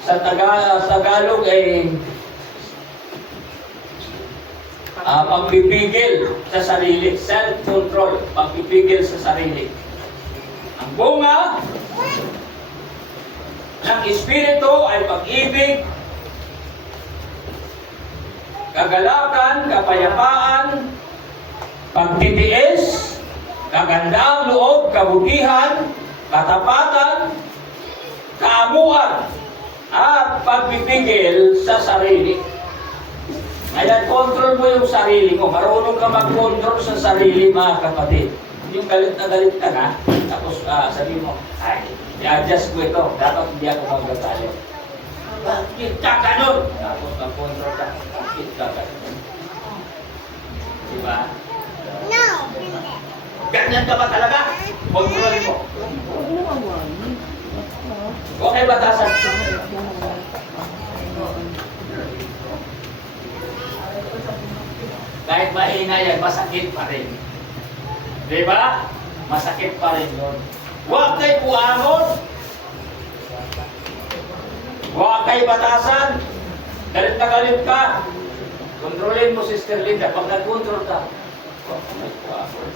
Sa Tagalog ay pagpipigil sa sarili. Self-control. Pagpipigil sa sarili. Ang bunga ng Espiritu ay pag-ibig, kagalakan, kapayapaan, pagtitiis, kagandaang loob, kabutihan, katapatan, kaamuan, at pagpipigil sa sarili. Ayan, control mo yung sarili mo. Marunong ka mag-control sa sarili, mga kapatid. Yung galit na tapos sabi mo, ay, i-adjust ko ito. Dapat hindi ako magagalit. Bakit ka ganun? Tapos mag-control ka. Bakit ka ganun? Diba? No! Ganyan ka ba talaga? Kontrolin mo. Okay, batasan. Kahit mahina yan, masakit pa rin. Diba? Masakit pa rin yun. Huwag kay puamon. Huwag kay batasan. Galit na galit ka. Kontrolin mo, Sister Linda. Pag nag-control ka, huwag kay puamon.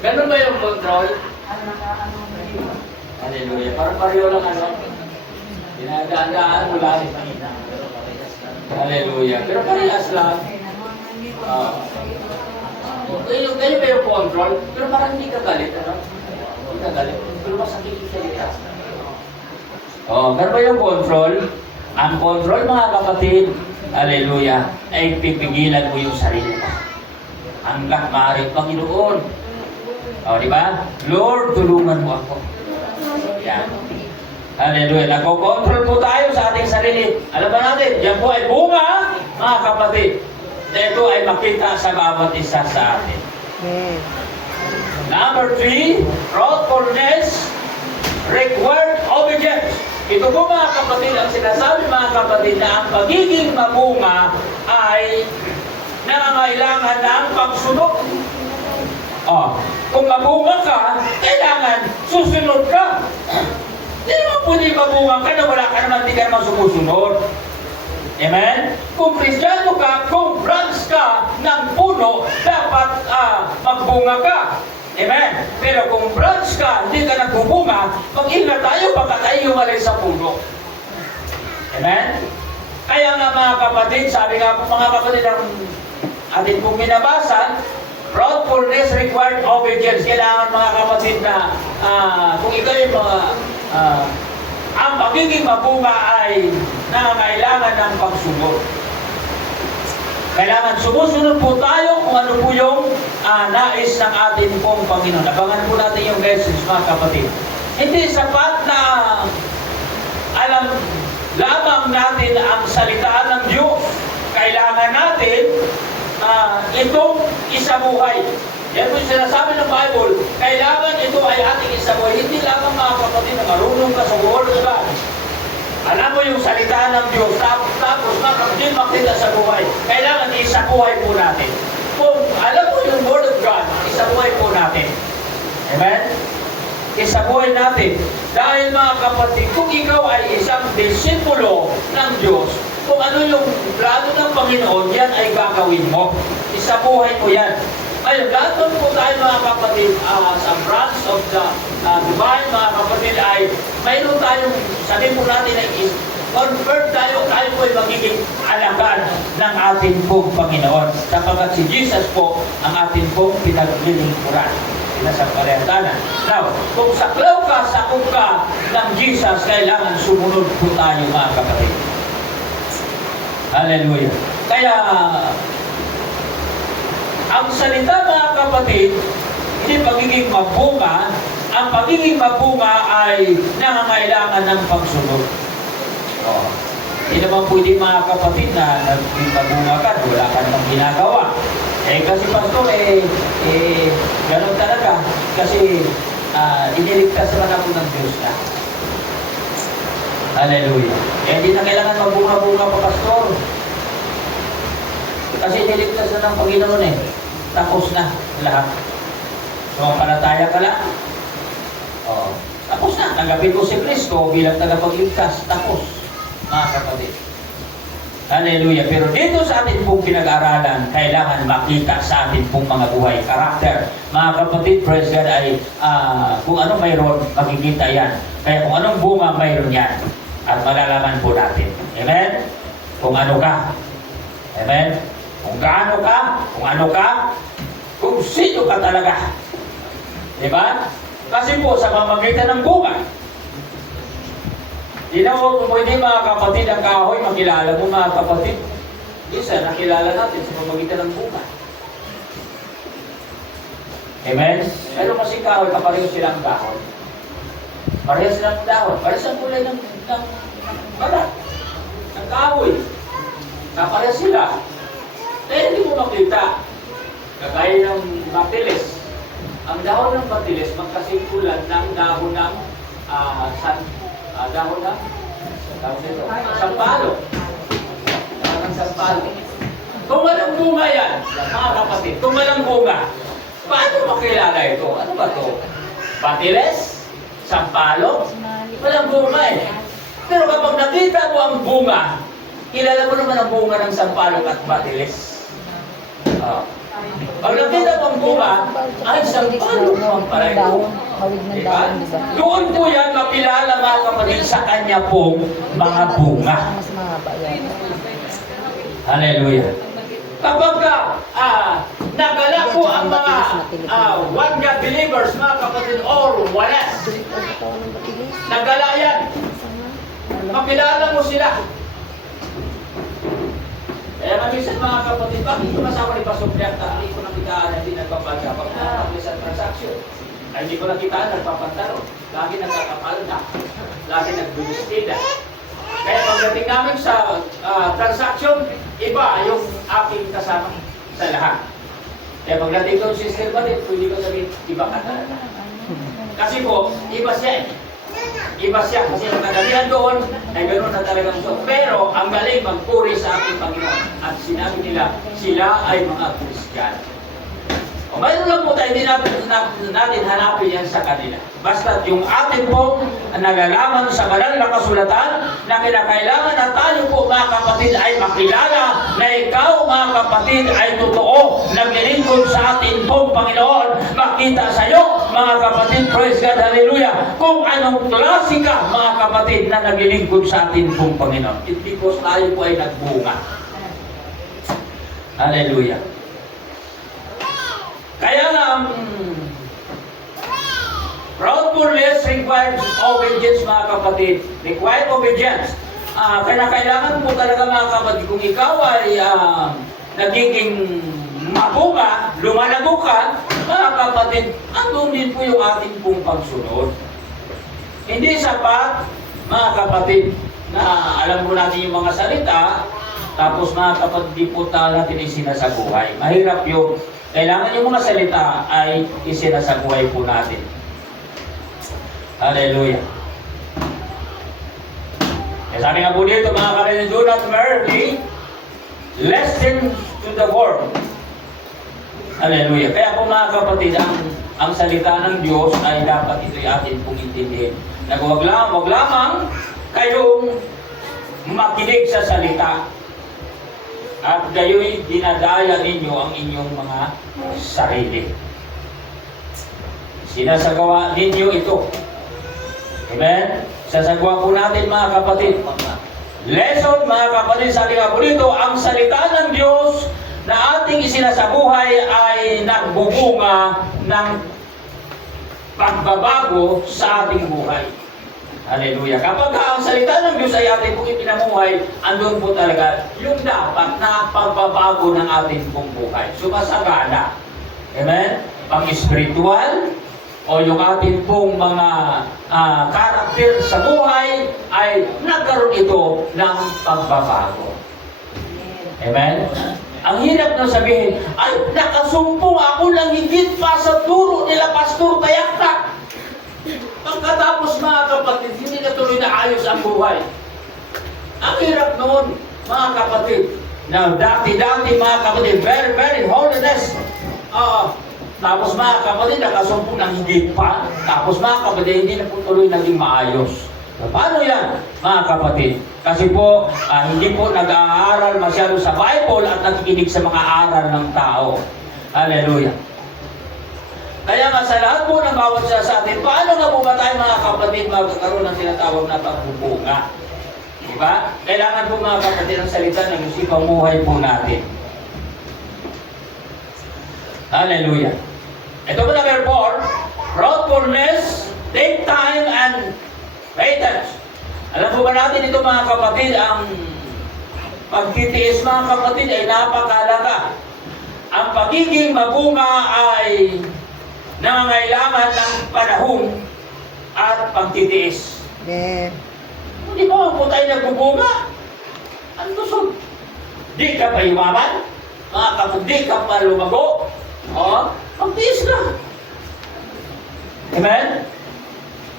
Ganun ba yung control? Hallelujah. Parang pareho lang ano. Dinadaan mo lang. Hallelujah. Pero parehas lang. Ganyan ba yung control? Pero parang hindi ka galit, ano? Hindi ka galit. Pero masakit yung salita. Ganun ba yung control? Ang control, mga kapatid, hallelujah, ay pipigilan mo yung sarili mo. Hanggang maaari, Panginoon. Di ba? Lord, tulungan mo ako. Yan. Hallelujah. Nagko-control po tayo sa ating sarili. Alam ba natin, yan po ay bunga, mga kapatid. Ito ay makita sa bawat isa sa atin. Number 3, truthfulness, required obedience. Ito po, mga kapatid, ang sinasabi, mga kapatid, na ang pagiging mabunga ay nangangailangan ng pagsunod. Kung mabunga ka, kailangan susunod ka. Hindi naman pwede mabunga ka na wala ka naman, hindi ka naman sumusunod. Amen? Kung Kristyano ka, kung branch ka ng puno, dapat magbunga ka. Amen? Pero kung branch ka, hindi ka nagbubunga, mag-ingat tayo baka tayo umalis sa puno. Amen? Kaya nga, mga kapatid, sabi nga po, mga kapatid, ang atin pong binabasa, truthfulness required obedience. Kailangan, mga kapatid, na kung ikaw yung mga ang pagiging mabunga ay nangangailangan ng pagsunod. Kailangan sumusunod po tayo kung ano po yung nais ng ating pong Panginoon. Abangan po natin yung message, mga kapatid. Hindi sapat na alam lamang natin ang salitaan ng Diyos. Kailangan natin itong isabuhay. Yan po yung sinasabi ng Bible, kailangan ito ay ating isabuhay. Hindi lamang, mga kapatid, na marunong ka sa Word of God. Alam mo yung salita ng Diyos, tapos makapagin makita sa buhay. Kailangan isabuhay po natin. Kung alam mo yung Word of God, isabuhay po natin. Amen? Isabuhay natin. Dahil, mga kapatid, kung ikaw ay isang disipulo ng Diyos, kung ano yung plano ng Panginoon, yan ay gagawin mo. Isabuhay mo yan. Ayun, lahat po tayo, mga kapatid, sa branch of the divine, mga kapatid, ay mayroon tayong, sabihin po natin na convert tayo po ay magiging alagad ng ating pong Panginoon. Sapagkat si Jesus po ang ating pong pinaglilingkuran. Pinasampalatanan. Now, kung saklaw ka, sakop ka ng Jesus, kailangan sumunod po tayo, mga kapatid. Hallelujah. Kaya, ang salita, mga kapatid, hindi pagiging mabunga. Ang pagiging mabunga ay nangangailangan ng pagsunod. Hindi naman pwede, mga kapatid, na naging mabunga ka, wala ka namang ginagawa. Kasi pastor, ganun talaga. Kasi iniligtas naman ako ng Diyos na. Hallelujah. Hindi na kailangan mabunga-bunga pa, pastor. Kasi iniligtas na ng Panginoon Tapos na lahat. Sumampalataya ka lang. Tapos na. Tanggapin ko si Kristo bilang tagapagligtas. Tapos, mga kapatid. Hallelujah. Pero dito sa atin pong pinag-aralan, kailangan makita sa atin pong mga buhay karakter. Mga kapatid, praise God, ay kung ano mayroon, makikita yan. Kaya kung anong bunga mayroon yan. At malalaman po natin. Amen? Kung ano ka. Amen? Kung gaano ka, kung ano ka, kung sino ka talaga. Diba? Kasi po sa pamamagitan ng bunga. Mo hindi mga kapatid ang kahoy, makilala mo mga kapatid. Isa, nakilala natin sa pamamagitan ng bunga. Amen? Pero kasi kahoy, kapareho silang kahoy. Pareho silang dahon. Pareho silang kulay ng balat. Ng kahoy. Kapareho sila. Kaya hindi mo makita. Kagaya ng batilis. Ang dahon ng batilis, magkasimpulan ng dahon ng dahon ng sampalo. Dahon ng sampalo. Kung walang bunga yan, mga kapatid, kung walang bunga, paano makilala ito? Ano ba ito? Batiles? Sampalo? Walang bunga eh. Pero kapag nakita mo ang bunga, kilala mo naman ang bunga ng sampalok at batiles. Pag nakita mo ang bunga, ay sampalok mo ang palay ko. Diba? Doon po yan makilala mga kapatid sa kanya pong mga bunga. Hallelujah. Kapag nagala po ang mga one God believers, mga kapatid, or walas, nagala yan. Makilala mo sila. Kaya minsan mga kapatid, bakit ko kasama ni Pastor Prianta? Hindi ko nakitaan na hindi nagpapalda pag nakapagli sa transaction. Ay hindi ko nakitaan, nagpapantalo. Lagi nagkakapalda. Lagi nagbibistida. Kaya pagdating namin sa transaction, iba yung aking kasama sa lahat. Kaya pagdating doon si Sister Balit, pwede ko sabihin, iba ka talaga. Kasi po, iba siya eh. Iba siya kasi ang kadalihan doon ay ganoon na talagang so. Pero ang galing magpuri sa ating Panginoon at sinabi nila sila ay mga Kristiyano. O mayroon lang po tayo, hindi natin hanapin yan sa kanila. Basta yung ating pong nalalaman sa banal na kasulatan na kinakailangan na tayo po mga kapatid ay makilala na ikaw mga kapatid ay totoo naglilingkod sa ating pong Panginoon. Makita sa iyo mga kapatid, praise God, hallelujah, kung anong klase ka mga kapatid na naglilingkod sa ating pong Panginoon. Because tayo po ay nagbunga. Hallelujah. Kaya nga, proudfulness requires obedience mga kapatid. Required obedience. Kaya kailangan po talaga mga kapatid, kung ikaw ay nagiging mabunga, lumalago ka, mga kapatid, andun din po yung ating pong pagsunod. Hindi sapat, mga kapatid, na alam mo natin yung mga salita, tapos mga kapatid, di po natin isinasabuhay. Mahirap yung kailangan yung mga salita ay isinasabuhay po natin. Hallelujah. Kaya sabi nga po dito, mga kapatid, do not merely listen to the word. Hallelujah. Kaya po mga kapatid, ang salita ng Diyos ay dapat ito'y atin pong intindihin. Wag lamang kayong makinig sa salita. At gayo'y dinadaya ninyo ang inyong mga sarili. Sinasagawa ninyo ito. Amen? Sasagawa po natin mga kapatid. Lesson mga kapatid, sabi nga po dito, ang salita ng Diyos na ating isinasabuhay ay nagbubunga ng pagbabago sa ating buhay. Hallelujah. Kapag ang salita ng Diyos ay ating pong ipinamuhay, andun po talaga yung dapat na pagbabago ng ating pong buhay. Sumasagana. Amen? Pang-spiritual o yung ating pong mga karakter sa buhay ay nagkaroon ito ng pagbabago. Amen? Ang hirap na sabihin, ay nakasumpong ako ng higit pa sa turo nila Pastor Tayaktak. Pagkatapos mga kapatid, hindi na tuloy na ayos ang buhay. Ang hirap noon, mga kapatid, na dati-dati mga kapatid, very holiness. Tapos mga kapatid, nakasumpong ng higit pa. Tapos mga kapatid, hindi na po tuloy naging maayos. Paano yan, mga kapatid? Kasi po, hindi po nag-aaral masyado sa Bible at nakikinig sa mga aral ng tao. Hallelujah. Kaya nga sa lahat po ng bawat siya sa atin, paano nga po ba tayo mga kapatid magkakaroon ng tinatawag na pagbubunga? Diba? Kailangan po mga kapatid ang salita ng Diyos, ipamuhay po natin. Hallelujah. Ito po number 4, fruitfulness, take time and patience. Alam po ba natin ito mga kapatid, ang pagtitiis mga kapatid ay napakahalaga. Ang pagiging mabunga ay nangangailangan ng panahon at pagtitiis. Amen. Hindi ba po tayo nagbubunga? Ang gusto? Di ka pa yumaman? Mga kapatid, di ka pa lumago? O, pagtiis ka. Amen?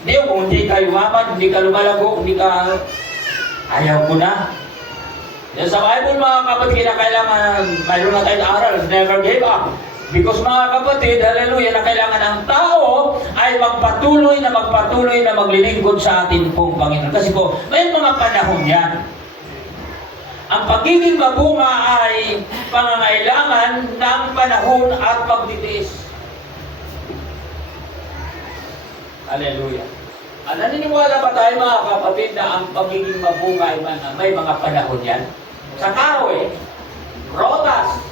Hindi, kung hindi ka yumaman, hindi ka lumalago, hindi ka... Ayaw ko na. Yan sa Bible mga kapatid, kinakailangan mayroon na tayong aral, never give up. Because mga kapatid, hallelujah, na kailangan ang tao ay magpatuloy na maglilingkod sa atin pong Panginoon. Kasi po, may mga panahon yan. Ang pagiging mabunga ay pangangailangan ng panahon at pagtitiis. Hallelujah. Naniniwala ba tayo mga kapatid na ang pagiging mabunga ay may mga panahon yan? Sa kahoy, rotas.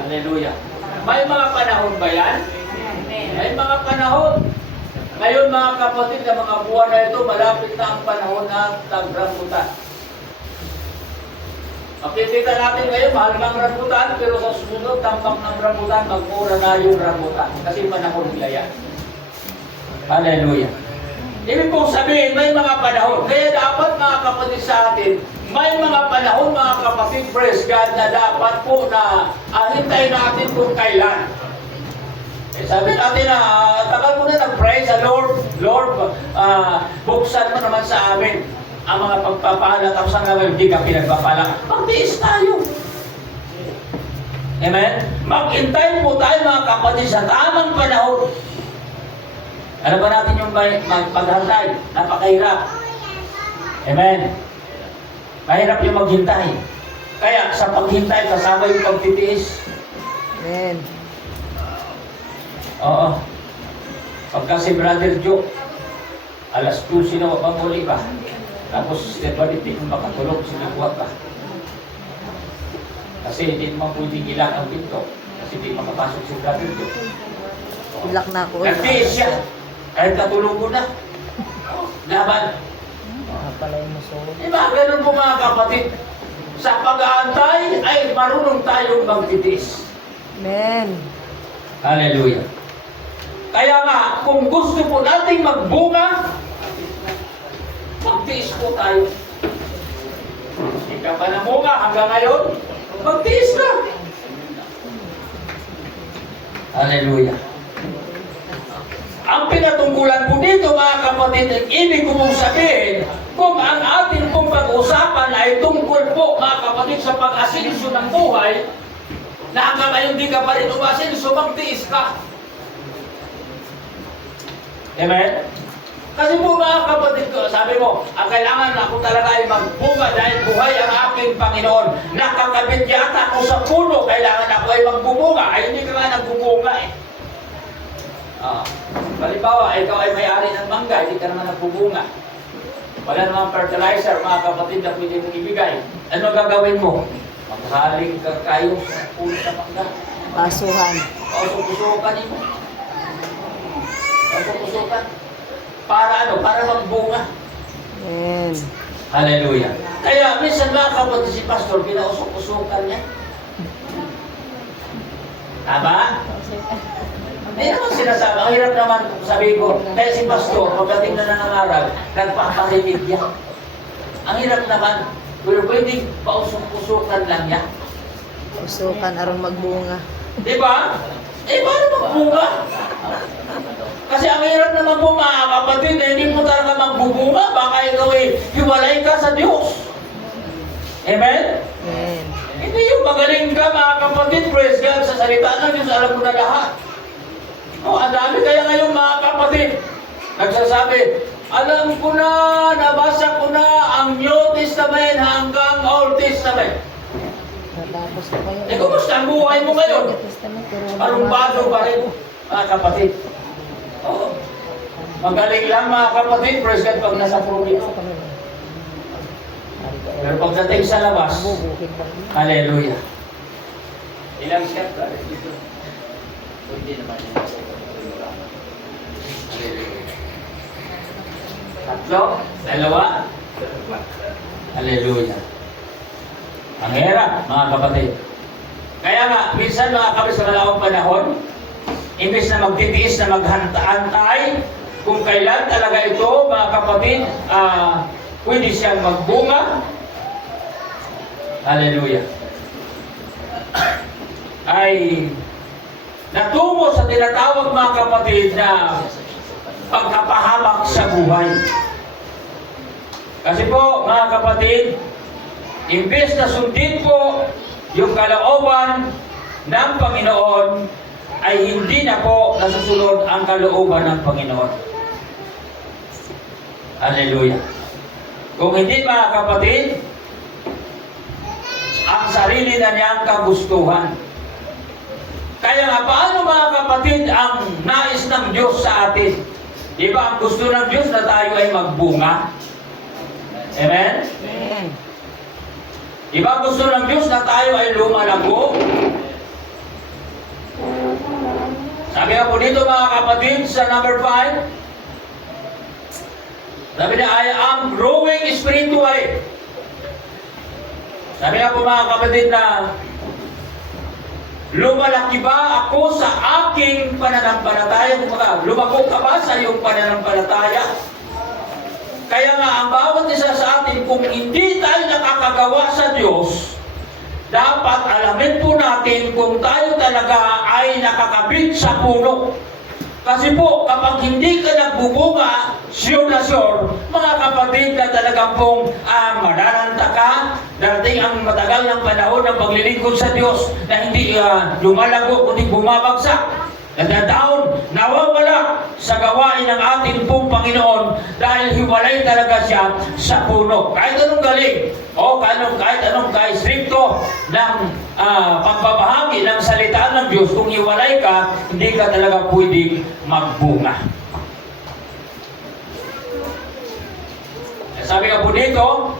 Hallelujah. May mga panahon ba yan? May mga panahon. Ngayon mga kapatid, na mga buwan na ito, malapit na ang panahon ng tag-rambutan. Makikita natin ngayon, mahal ng rambutan, pero sa susunod, tampak ng rambutan, magmura na yung rambutan. Kasi panahon nila yan. Hallelujah. Ibig kong sabihin, may mga panahon. Kaya dapat mga kapatid sa atin, may mga panahon mga kapatid, praise God, na dapat po na hintayin natin kung kailan. Sabi natin na tagal mo na nag-pray sa Lord, Lord, buksan mo naman sa amin ang mga pagpapala, tapos ang naman hindi ka pinagpapala. Magtiis tayo. Amen? Mag-intay po tayo mga kapatid sa tamang panahon. Ano ba natin yung paghantay? Napakahirap. Amen? Mahirap yung maghintay. Kaya sa paghintay, kasama yung pagtitiis. Amen. Oo. Pagka si Brother Joe, alas 2 sinawa pa muli ba? Tapos balik din kung makatulog, sinakuha ka. Kasi hindi naman pwedeng ilang ang pinto. Kasi hindi makapasok si Brother Joe. Ilak na ako. Nagtiis siya. Kahit katulog ko na. Laban. Diba, ganun po mga kapatid. Sa pag-aantay ay marunong tayong magtitiis. Amen. Hallelujah. Kaya nga, kung gusto po nating magbunga, magtiis po tayo. Hindi ka pa namunga hanggang ngayon, magtiis ka. Hallelujah. Ang pinatungkulan po dito mga kapatid, ibig ko mong sabihin, kung ang atin pong pag-usapan ay tungkol po mga kapatid sa pag-asenso ng buhay, na hanggang ngayon di ka pa rin umasenso, magtiis ka. Amen? Kasi po mga kapatid ko, sabi mo, ang kailangan ako talaga ay magbunga dahil buhay ang aking Panginoon. Nakakabit yata ako sa puno, kailangan ako ay magbubunga. Ay hindi ka nga nagbubunga eh. Halimbawa, ikaw ay may-ari ng mangga, hindi ka naman nagbubunga. Wala namang fertilizer, mga kapatid, na pwede mong ibigay. Ano gagawin mo? Maghaling ka kayo sa puno sa mangga. Pasuhan. Pusukan mo. Pusukan. Para ano? Para magbunga. Amen. Hallelujah. Kaya minsan mga kapatid si Pastor, pinausok-usukan niya. Tama? Hindi naman sinasabi. Ang hirap naman sabihin ko. Kaya si Pastor, pagdating na nangangaral, nagpaparinig niya. Ang hirap naman. Pero pwedeng pausok-usukan lang niya. Usukan arong magbunga. Di ba? Paano magbunga? Kasi ang hirap naman po mga kapatid, hindi mo talaga magbubunga, baka ikaw ay hiwalay ka sa Diyos. Amen? Amen. Hindi yung magaling ka mga kapatid, praise God, sa salita ng Diyos, alam mo na lahat. Ang dami kaya ngayon mga kapatid, nagsasabi, Alam ko na, nabasa ko na ang New Testament hanggang Old Testament. Natapos ko kayo. Eh, kumusta ang buhay mo ngayon? Parumbado pa rin, mga kapatid. Oo. Magaling lang mga kapatid, praise God, pag nasa pulpito. Pero pagdating sa labas, hallelujah. Ilang step ka? Hindi naman yun. Hallelujah. Tatlo? Dalawa? Hallelujah. Ang hirap, mga kapatid. Kaya nga, minsan mga kapatid sa kalawang panahon, imbes na magtitiis na maghantay, kung kailan talaga ito, mga kapatid, pwede siyang magbunga. Hallelujah. Ay natungo sa tinatawag mga kapatid na pagkapahamak sa buhay. Kasi po mga kapatid, imbes na sundin po yung kalooban ng Panginoon, ay hindi na po nasusunod ang kalooban ng Panginoon. Hallelujah. Kung hindi mga kapatid, ang sarili na niyang kagustuhan. Kaya nga, paano mga kapatid ang nais ng Diyos sa atin? Di ba ang gusto ng Diyos na tayo ay magbunga? Amen? Amen. Di ba ang gusto ng Diyos na tayo ay lumalago? Sabi nga po dito mga kapatid sa number 5, sabi niya, I am growing spiritually. Sabi nga po mga kapatid na lumalaki ba ako sa aking pananampalataya? Lumago ka ba sa iyong pananampalataya? Kaya nga, ang bawat isa sa atin, kung hindi tayo nakakagawa sa Diyos, dapat alamin po natin kung tayo talaga ay nakakabit sa puno. Kasi po, kapag hindi ka nagbubunga, sure na sure, mga kapatid na talagang pong mararanta ka, darating ang matagal ng panahon ng paglilingkod sa Diyos na hindi lumalago, kundi bumabagsak. Nagdadaon, nawawala sa gawain ng ating pong Panginoon dahil hiwalay talaga siya sa puno. Kahit anong galing, o kahit anong ka-stricto ng pagbabahagi ng salita ng Diyos, kung hiwalay ka, hindi ka talaga pwedeng magbunga. Sabi nga po dito,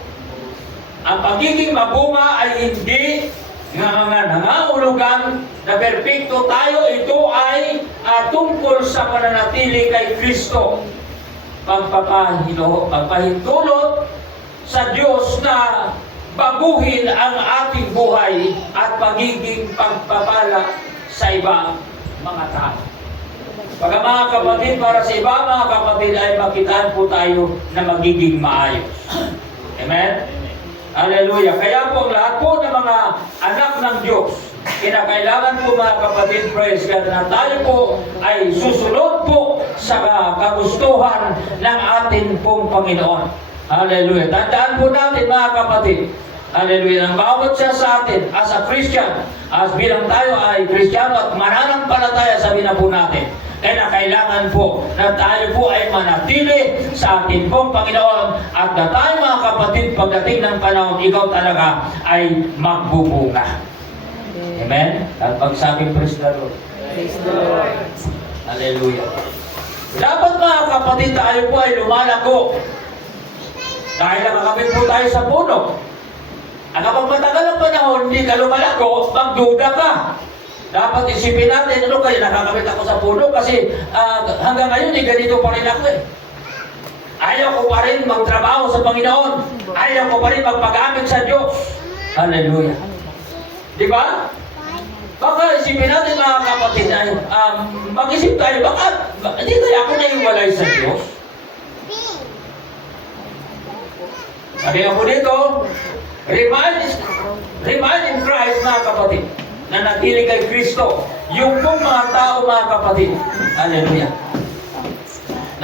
ang pagiging mabunga ay hindi nangangahulugan na perpekto tayo. Ito ay tungkol sa pananatili kay Kristo. Pagpahintulot sa Diyos na baguhin ang ating buhay at pagiging pagpapala sa ibang mga tao. Pagka mga kapatid, para sa iba mga kapatid ay makitaan po tayo na magiging maayos. Amen? Hallelujah. Kaya po lahat po ng mga anak ng Diyos, kinakailangan po mga kapatid, praise God, na tayo po ay susunod po sa kagustuhan ng ating pong Panginoon. Hallelujah. Tandaan po natin mga kapatid, hallelujah, ang bawat siya sa atin as a Christian, as bilang tayo ay Kristiyano at mananampalataya, sabi na po natin, kaya kailangan po na tayo po ay manatili sa ating pong Panginoon at na tayo mga kapatid, pagdating ng panahon, ikaw talaga ay magbubunga. Amen? At pagsabing praise the Lord. Praise the Lord. Hallelujah. Dapat mga kapatid, tayo po ay lumalago. Dahil nakakabit po tayo sa puno. At kapag matagal ang panahon, hindi ka lumalago, magduda ka. Dapat isipin natin, ano kayo, nakakabit ako sa puno kasi hanggang ngayon, ganito pa rin ako eh. Ayaw ko pa rin magtrabaho sa Panginoon. Ayaw ko pa rin magpagamit sa Diyos. Hallelujah. Di ba? Baka isipin natin mga kapatid, mag-isip tayo, baka hindi kaya ako naiwalay sa Diyos? Sabi nga po dito, remind in Christ mga kapatid, na nagtiling kay Kristo, yung pong mga tao mga kapatid, hallelujah,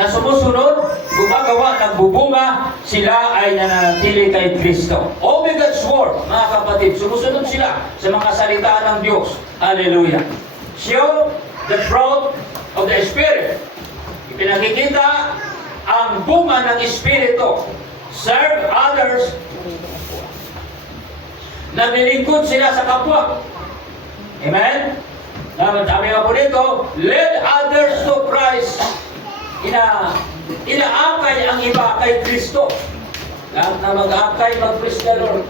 na sumusunod, gumagawa, nagbubunga, sila ay nananatili kay Kristo. Obey God's word, mga kapatid, sumusunod sila sa mga salita ng Diyos, hallelujah. Show the fruit of the Spirit. Ipinakikita ang bunga ng Espiritu. Serve others. Naglilingkod sila sa kapwa. Amen? Sabi nga po dito, lead others to Christ. Inaakay ang iba kay Kristo. Lahat na mag-aakay, mag-praise the Lord.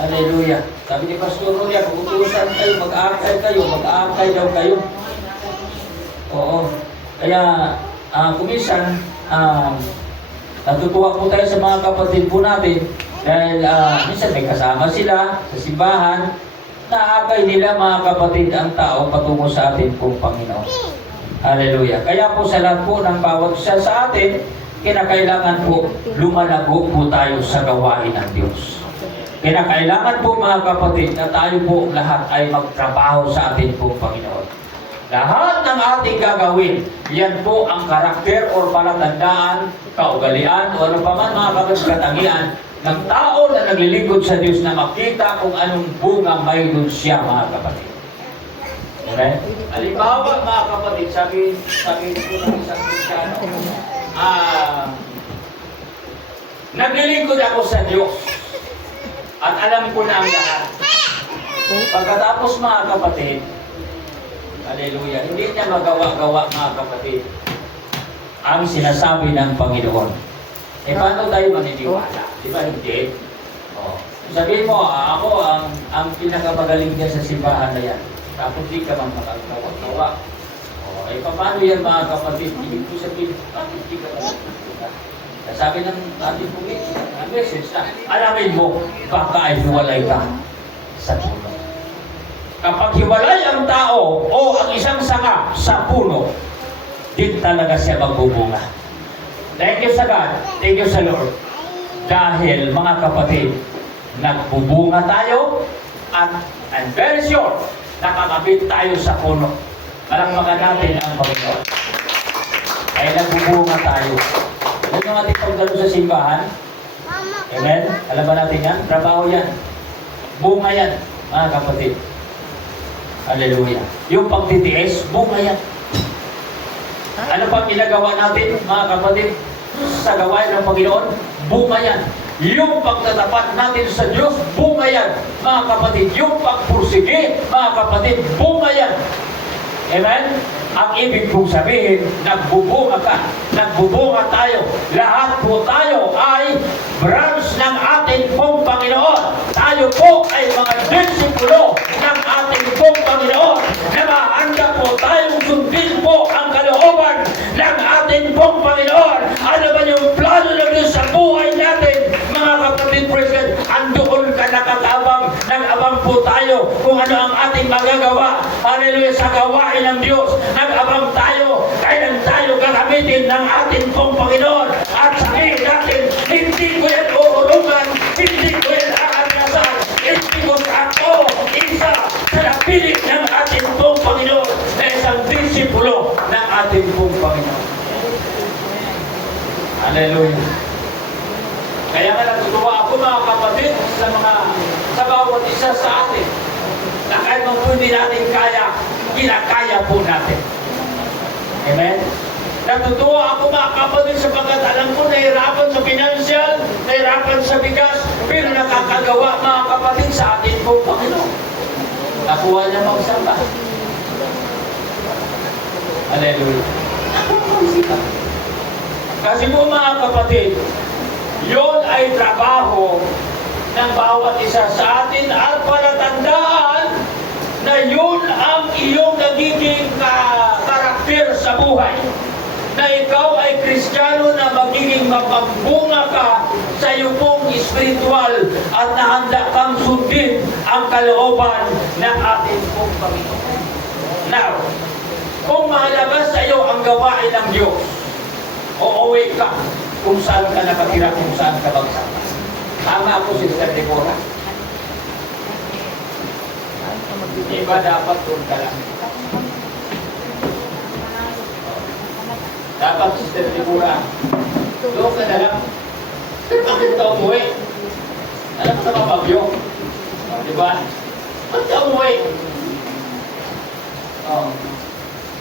Hallelujah. Sabi ni Pastor Roya, kung utusan kayo, mag-aakay daw kayo. Oo. Kaya, kumisan, natutuwa po tayo sa mga kapatid po natin dahil minsan may kasama sila sa simbahan, naakay nila mga kapatid ang tao patungo sa atin pong Panginoon. Hallelujah. Kaya po sa lahat po ng bawat isa sa atin, kinakailangan po lumalago po tayo sa gawain ng Diyos. Kinakailangan po mga kapatid na tayo po lahat ay magtrabaho sa atin pong Panginoon. Lahat ng ating gagawin, yan po ang karakter o palatandaan, kaugalian o ano pa man mga kapatid katangian ng tao na naglilingkod sa Diyos na makita kung anong bunga mayroon siya mga kapatid. Okay? Halimbawa mga kapatid, sabi po ng isang Kristiyano, naglilingkod ako sa Diyos at alam ko na ang lahat. Pagkatapos mga kapatid, hallelujah, hindi niya magawa-gawa mga kapatid ang sinasabi ng Panginoon. Eh paano tayo maniniwala? Di ba hindi? Oh. Sabihin mo, ako ang pinakamagaling niya sa simbahan na yan. Tapos di ka man makagawa-gawa. Oh, eh paano yan mga kapatid? Ibig ko sabihin, bakit di ka makagawa? Sabi ng ating pumili, ang message na, alamin mo, baka ay hiwalay ka sa puno. Kapag hiwalay ang tao o ang isang sanga sa puno, din talaga siya magbubunga. Thank you sa God. Thank you sa Lord. Dahil mga kapatid, nagbubunga tayo at I'm very sure nakakabit tayo sa puno. Palakpakan natin ang Panginoon. Ay nagbubunga tayo. Yun yung ating pagdalo sa simbahan. Amen? Alam ba natin yan? Trabaho yan. Bunga yan, mga kapatid. Hallelujah. Yung pagtitiis, bunga yan. Ano pang ginagawa natin, mga kapatid, sa gawain ng Panginoon? Bunga yan. Yung pagtatapat natin sa Diyos, bunga yan, mga kapatid. Yung pagpursige, mga kapatid, bunga yan. Amen? Ang ibig kong sabihin, nagbubunga ka, nagbubunga tayo. Lahat po tayo ay branch ng ating pong Panginoon. Tayo po ay mga disipulo ng ating pong Panginoon. Namahanda po tayong sundin po ang kalooban ng ating pong Panginoon. Ano ba yung plano ng Diyos sa buhay natin? Mga kapatid, President, andoon ka nakakabang, nag-abang po tayo kung ano ang ating magagawa. Hallelujah, sa gawain ng Diyos. Nag-abang tayo, kailan tayo gagamitin ng ating pong Panginoon. At sabihin natin, hindi ko yan uurungan, hindi ko yan aanasan, hindi ko ako isa sa napili ng ating pong Panginoon na isang disipulo ng ating pong Panginoon. Hallelujah. Kaya nga natutuwa ako mga kapatid sa bawat isa sa atin na kahit man po hindi natin kaya, kinakaya po natin. Amen? Natutuwa ako mga kapatid sapagkat alam ko nahirapan sa financial, nahirapan sa bigas, pero nakakagawa mga kapatid sa atin po Panginoon. Nakuha niya magsamba. Hallelujah. Kasi po mga kapatid, yun ay trabaho ng bawat isa sa atin at palatandaan na yun ang iyong nagiging karakter sa buhay. Na ikaw ay Kristiyano na magiging mapagbunga ka sa iyong pong espiritual at nahanda kang sundin ang kalooban ng ating pong Panginoon. Now, kung mahalabas sa iyo ang gawain ng Diyos, uuwi ka kung saan ka nakatira, kung saan ka magsama. Tama ako, Sister Deborah. Iba dapat doon ka lang. Dapat, Sister Deborah, doon ka na lang. Pero bakit ka umuwi? Alam mo sa bagyo. Diba? Bakit ka umuwi?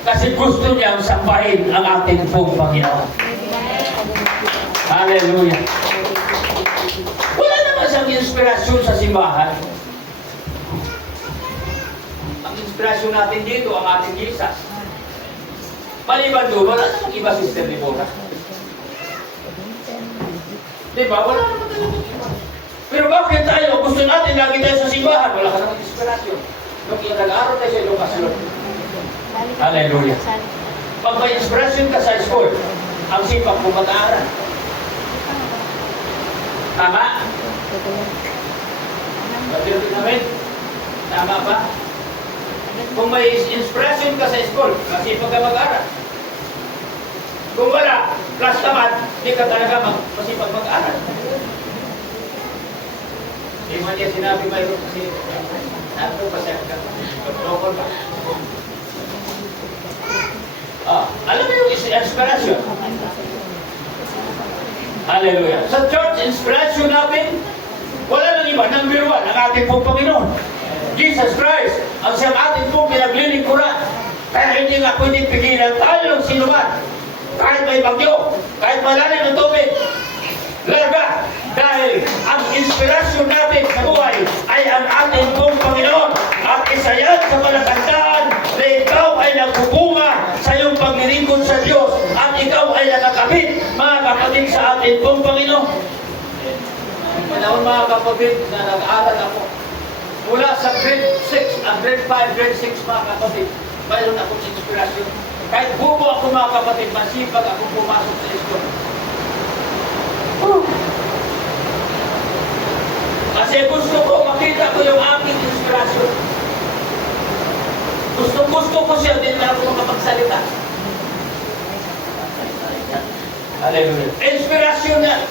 Kasi gusto niyang sambahin ang ating pong Panginoon. Hallelujah. Wala naman siyang inspirasyon sa simbahan. Ang inspirasyon natin dito, ang ating Jesus. Maliban doon, wala namang iba, Sister Libora. Diba? Wala naman talagang iba. Pero bakit tayo, gusto natin lagi tayo sa simbahan, wala ka namang inspirasyon. Nung nag-aaral tayo sa Lucas Lord. Hallelujah. Pag may inspirasyon ka sa school, ang sipag mo mag-aaral. Tama? Pagdating namin, tama ba? Kung may inspiration ka sa school, masipag ka mag-aaral. Kung wala, class naman, hindi ka talaga masipag mag-aaral. Hindi man niya sinabi mayroon kasi, ano ba siya ka? Doktor ba? Alam mo yung inspiration? Hallelujah. Sa church, inspiration natin, wala nang iba, number 1, ang ating pong Panginoon. Jesus Christ, ang siyang ating pong pinaglilingkuran. Kaya hindi nga pwedeng pigilan tayo ng sinuman. Kahit may bagyo, kahit malalim ng tubig. Larga, dahil ang inspirasyon natin sa buhay ay ang ating pong Panginoon. At isa yan sa palatandaan na ikaw ay nagbubunga sa iyong paglilingkod sa Diyos at ikaw ay nakakabit, mga kapatid, sa ating pong Panginoon. Panahon, mga kapatid, na nag-aaral ako. Mula sa grade 6, grade 5, grade 6, mga kapatid, mayroon akong inspirasyon. Kahit bubo ako, mga kapatid, masipag akong pumasok sa school. Kasi gusto ko, makita ko yung aking inspirasyon. Gusto ko siya, din na ako makapagsalita. Hallelujah. Inspirasyon na.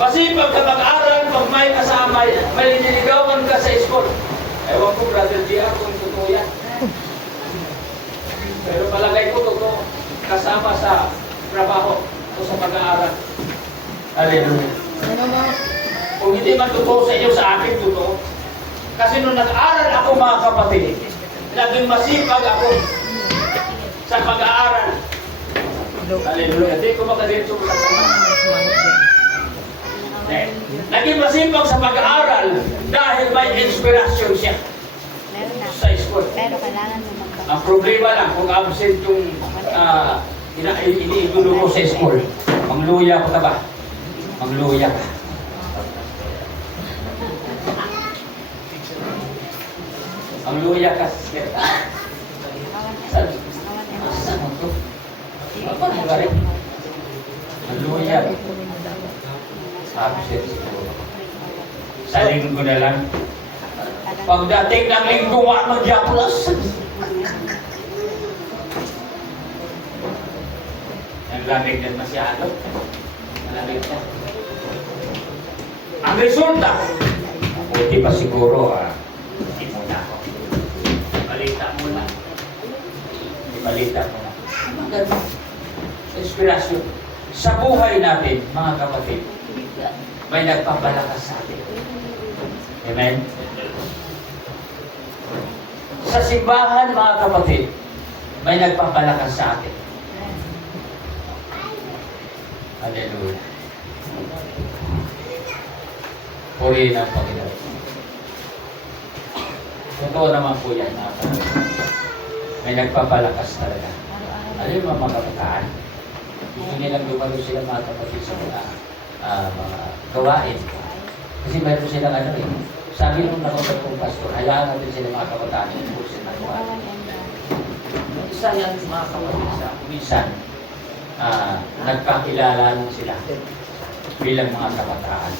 Masipag ka mag-aral, pag may kasama, may niligawan ka sa school. Ewan ko, Brother Gia, kung totoo yan. Pero palagay ko, totoo, kasama sa trabaho o sa pag-aaral. Hallelujah. Kung hindi man totoo sa inyo, sa akin totoo. Kasi nung nag-aaral ako, mga kapatid, naging masipag ako sa pag-aaral. Hallelujah. Hindi ko makadiretso sa naging masipag sa pag-aaral dahil may inspirasyon siya sa school. Pero kailangan mo magpapalaki. Ang problema lang, kung absent yung iniigulo mo sa school, mangluya ko ka ba? Mangluya ka. Mangluya ka. Saan mo ito? Apa mo ka rin? Mangluya. Absent siguro. Sa linggo na lang. Pagdating ng linggo, mag-Diapolos. Ang lamig na masyado. Malamig na. Ang resulta, buti pa siguro, hindi muna ako. Balita muna. Balita muna. Maganda. Inspirasyon. Sa buhay natin, mga kapatid, may nagpapalakas sa atin. Amen? Sa simbahan, mga kapatid, may nagpapalakas sa atin. Hallelujah. Purihin ang Panginoon. Totoo naman po yan, mga kapatid. May nagpapalakas talaga. Alam mo mga kabataan, gusto nilang dumalo sila, mga kapatid, sa mga gawain. Kasi mayroon silang sabi nung nakontak kong pastor, hayaan natin sila mga kabataan yung kursin na gawain. Isa yan mga kapatid sa minsan, nagkakilala sila bilang mga kabataan.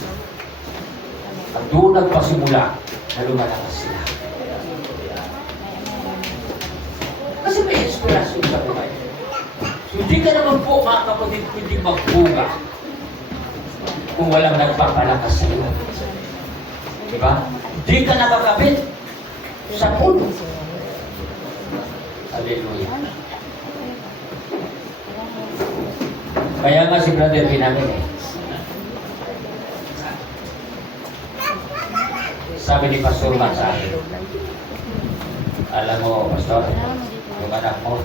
At doon nagpasimula na lumalakas sila. Kasi may inspirasyon sa buhay. So, hindi ka naman po, mga kapatid, hindi magbunga kung walang nagpapalakas sa iyo. Diba? Hindi ka nakakabit sa puno. Hallelujah. Kaya nga si Brother Pinamin sabi ni Pastor Matt sa akin, alam mo, Pastor, yung anak mo,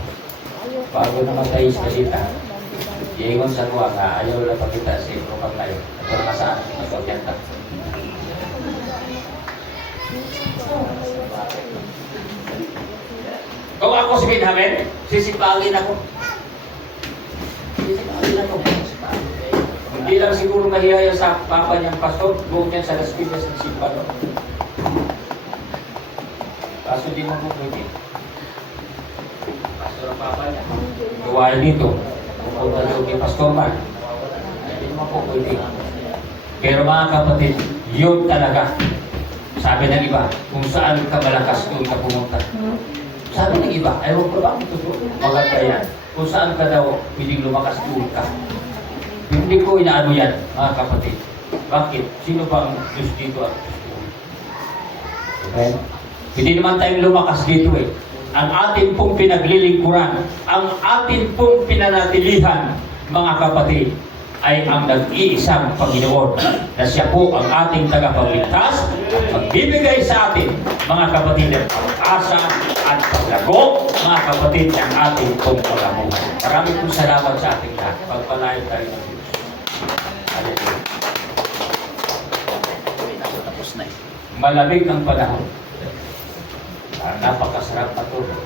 bago namatay sa salita, Iingon sa kuha nga, ayaw lang pakita si Pro Paglayo. Ito na saan, magkakyanta. Kung ako si Benjamin, sisipagin ako. Sisipagin ako. Hindi lang siguro mahiyaya sa papa niyang pastor, buong niyan sa Las Piñas ng Sipado. Kaso di mo po pwede. Pastor ang papa niya. Gawain dito. Kung ano kay Pastor Man. Hindi mo po pwede. Pero mga kapatid, yun talaga. Sabi ng iba, kung saan ka malakas, doon ka pumunta. Sabi ng iba, ayaw ko ba ito? Maganda yan. Kung saan ka daw, pwedeng lumakas, doon ka. Hindi ko inaano yan, mga kapatid. Bakit? Sino bang Diyos dito at Diyos dito? Okay? Hindi naman tayong lumakas dito eh. Ang atin pong pinaglilingkuran, ang atin pong pinanatilihan, mga kapatid, ay ang nag-iisang Panginoon na siya po ang ating tagapagligtas at magbibigay sa atin, mga kapatid, ng pag-asa at paglago, mga kapatid, ng ating pong pagkamuhan. Maraming pong salamat sa ating lahat. Pagpalain tayo ng Diyos. Hallelujah. Tapos na eh. Malamig ang panahon. Napakasarap na tulog.